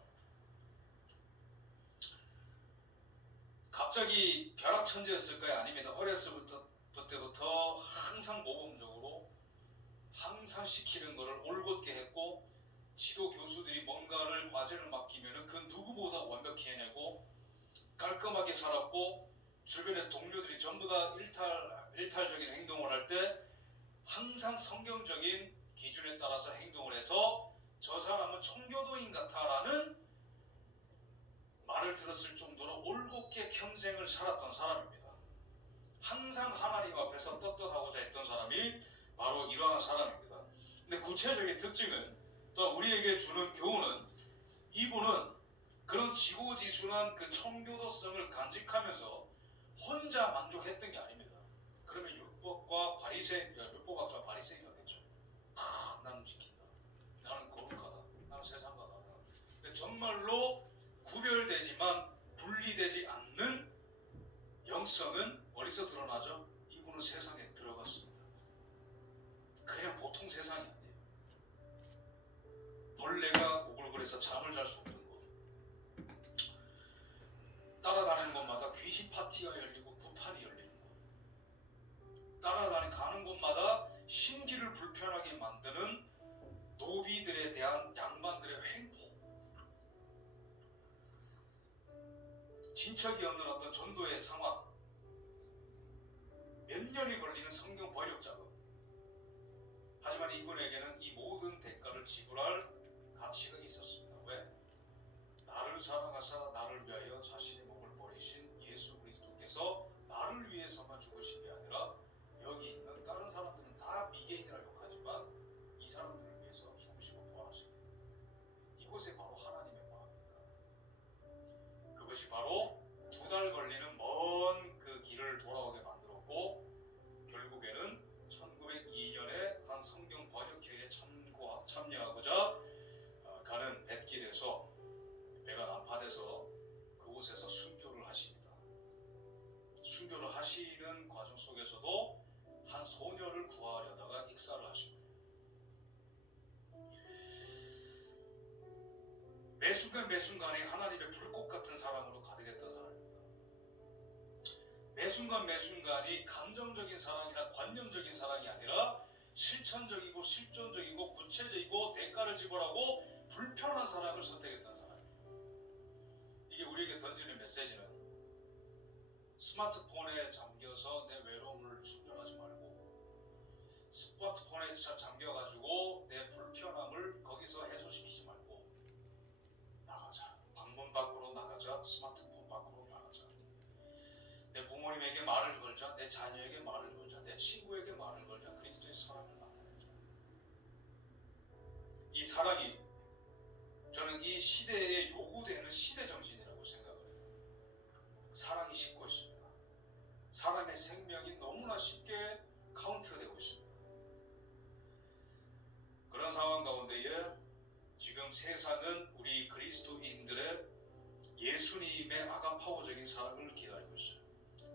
갑자기 벼락천재였을까요? 아닙니다. 어렸을 때부터 항상 모범적으로 항상 시키는 것을 올곧게 했고 지도 교수들이 뭔가를 과제를 맡기면 그 누구보다 완벽히 해내고 깔끔하게 살았고 주변의 동료들이 전부 다 일탈적인 행동을 할 때 항상 성경적인 기준에 따라서 행동을 해서 저 사람은 청교도인 같아라는 말을 들었을 정도로 올곧게 평생을 살았던 사람입니다. 항상 하나님 앞에서 떳떳하고자 했던 사람이 바로 이러한 사람입니다. 근데 구체적인 특징은 또 우리에게 주는 교훈은 이분은 그런 지고지순한 그 청교도성을 간직하면서 혼자 만족했던 게 아닙니다. 그러면 율법학자 바리새인이었겠죠. 정말로 구별되지만 분리되지 않는 영성은 어디서 드러나죠? 이분은 세상에 들어갔습니다. 그냥 보통 세상이 아니에요. 벌레가 우글우글해서 잠을 잘 수 없는 곳, 따라다니는 곳마다 귀신 파티가 열리고 구판이 열리는 곳, 가는 곳마다 신기를 불편하게 만드는 노비들에 대한 양반들의 횡포, 진척이 없는 어떤 전도의 상황, 몇 년이 걸리는 성경 번역 작업. 하지만 이분에게는 이 모든 대가를 지불할 가치가 있었습니다. 왜? 나를 사랑하사 나를 위하여 자신의 몸을 버리신 예수 그리스도께서 나를 위해서만 죽으신 게 아니라 여기 있는 다른 사람들은 다 미개인이라 욕하지만 이 사람들을 위해서 죽으시고 부활하십니다. 이곳에 바로 하나님의 마음입니다. 그것이 바로 2달 걸리는 먼 그 길을 돌아오게 만들었고, 결국에는 1902년에 한 성경 번역회에 참여하고자 가는 뱃길에서 배가 난파돼서 그곳에서 순교를 하십니다. 순교를 하시는 과정 속에서도 한 소녀를 구하려다가 익사를 하십니다. 매순간에 하나님의 불꽃 같은 사랑으로 가득했던 사람입니다. 매순간이 감정적인 사랑이나 관념적인 사랑이 아니라 실천적이고 실존적이고 구체적이고 대가를 지불하고 불편한 사랑을 선택했던 사람입니다. 이게 우리에게 던지는 메시지는 스마트폰에 잠겨서 내 외로움을 충전하지 말고, 스마트폰에 잠겨가지고 내 불편함을 거기서 해소시키지 말고 나가자. 방문 밖으로 나가자. 스마트폰 밖으로 나가자. 내 부모님에게 말을 걸자. 내 자녀에게 말을 걸자. 내 친구에게 말을 걸자. 그리스도의 사랑을 나타내자. 이 사랑이 저는 이 시대에 요구되는 시대 정신이라고 생각을 해요. 사랑이 싣고 있습니다. 사람의 생명이 너무나 쉽게 카운트되고 있습니다. 그런 상황 가운데에 지금 세상은 우리 그리스도인들의 예수님의 아가파오적인 사랑을 기다리고 있어요.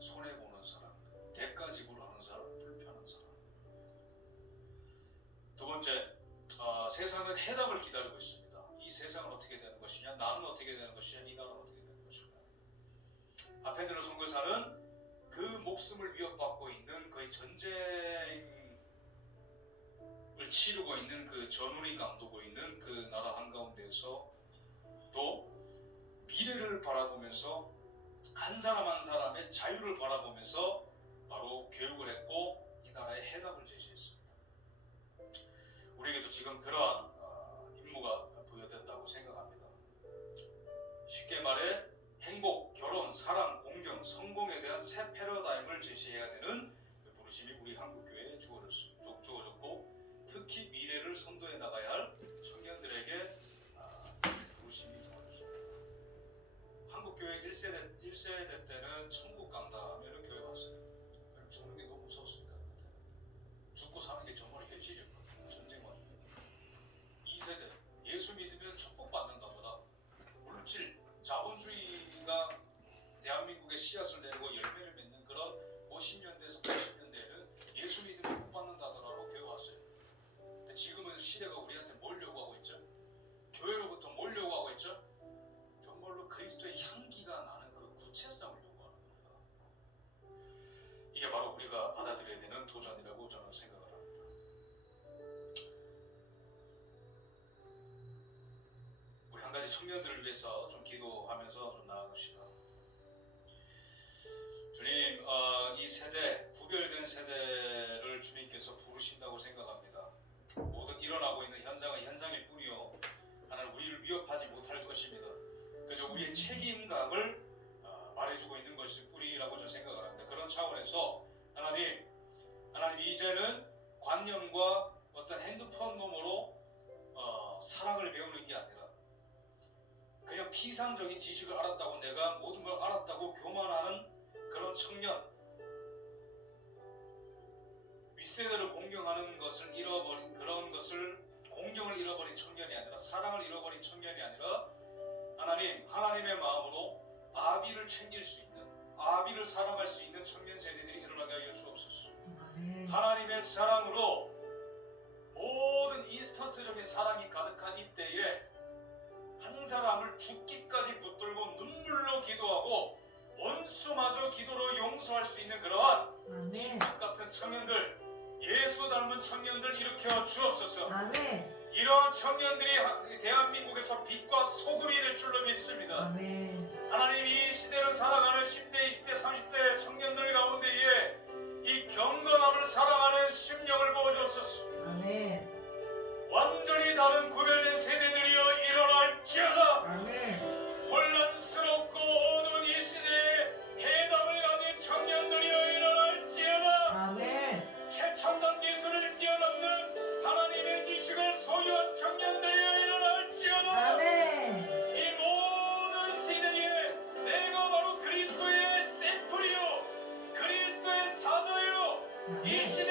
손해보는 사람, 대가 지불하는 사람, 불편한 사람. 두 번째, 세상은 해답을 기다리고 있습니다. 이 세상은 어떻게 되는 것이냐, 나는 어떻게 되는 것이냐, 이 나라는 어떻게 되는 것이냐. 아펜드로 선교사는 그 목숨을 위협받고 있는 거의 전쟁을 치르고 있는 그 전운이 감도고 있는 그 나라 한가운데에서 또 미래를 바라보면서 한 사람 한 사람의 자유를 바라보면서 바로 교육을 했고 이 나라의 해답을 제시했습니다. 우리에게도 지금 그러한 임무가 부여됐다고 생각합니다. 쉽게 말해 행복, 결혼, 사랑, 공경, 성공에 대한 새 패러다임을 제시해야 되는 부르심이 우리 한국교회에 주어졌고, 특히 미래를 선도해 나가야 할 청년들에게 부르심이 주어졌습니다. 한국교회 1세대 때는 천국 간다 하면 교회 왔어요. 죽는 게 너무 무서웠습니다. 죽고 사는 게 정말 현실이었거든요. 전쟁 와중에. 2세대 예수 믿으면 축복받는다보다 물질, 자본주의가 대한민국의 씨앗을 내고 열매를 맺는 그런 50년대에서 80년대에는 예수 믿으면 복 받는다더라고 교회 왔어요. 근데 지금은 시대가 우리한테 뭘 요구하고 있죠? 교회로부터 뭘 요구하고 있죠? 정말로 그리스도의 향기가 나는 그 구체성을 요구하는 겁니다. 이게 바로 우리가 받아들여야 되는 도전이라고 저는 생각을 합니다. 우리 한 가지 청년들을 위해서 좀 기도하면서 좀 나아갑시다. 주님, 이 세대, 구별된 세대를 주님께서 부르신다고 생각합니다. 모든 일어나고 있는 현상은 현상일 뿐이요, 하나님 우리를 위협하지 못할 것입니다. 그저 우리의 책임감을 말해주고 있는 것일 뿐이라고 저는 생각을 합니다. 그런 차원에서 하나님 이제는 관념과 어떤 핸드폰 너머로 사랑을 배우는 게 아니라 그냥 피상적인 지식을 알았다고 내가 모든 걸 알았다고 교만하는 그런 청년, 윗세대를 공경하는 것을 잃어버린, 그런 것을 공경을 잃어버린 청년이 아니라, 사랑을 잃어버린 청년이 아니라 하나님의 마음으로 아비를 챙길 수 있는, 아비를 사랑할 수 있는 청년 세대들이 일어나게 하여 주옵소서. 아멘. 하나님의 사랑으로 모든 인스턴트적인 사랑이 가득한 이때에 한 사람을 죽기까지 붙들고 눈물로 기도하고 원수마저 기도로 용서할 수 있는 그러한 아멘. 진국 같은 청년들, 예수 닮은 청년들 일으켜 주옵소서. 아멘. 이러한 청년들이 대한민국에서 빛과 소금이 될 줄로 믿습니다. 아멘. 하나님, 이 시대를 살아가는 10대, 20대, 30대 청년들 가운데에 이 경건함을 사랑하는 심령을 부어주옵소서. 아멘. 완전히 다른 구별된 세대들이여 일어날지어다. 아멘. 혼란스럽고 어두운 이 시대에 해답을 가진 청년들이여 일어날지어다. 아멘. 최첨단 기술을 뛰어넘는 하나님의 지식을 소유한 청년들이여 일어날지어다. 아멘. 이 모든 시대에 내가 바로 그리스도의 샘플이요, 그리스도의 사자요, 이 시대에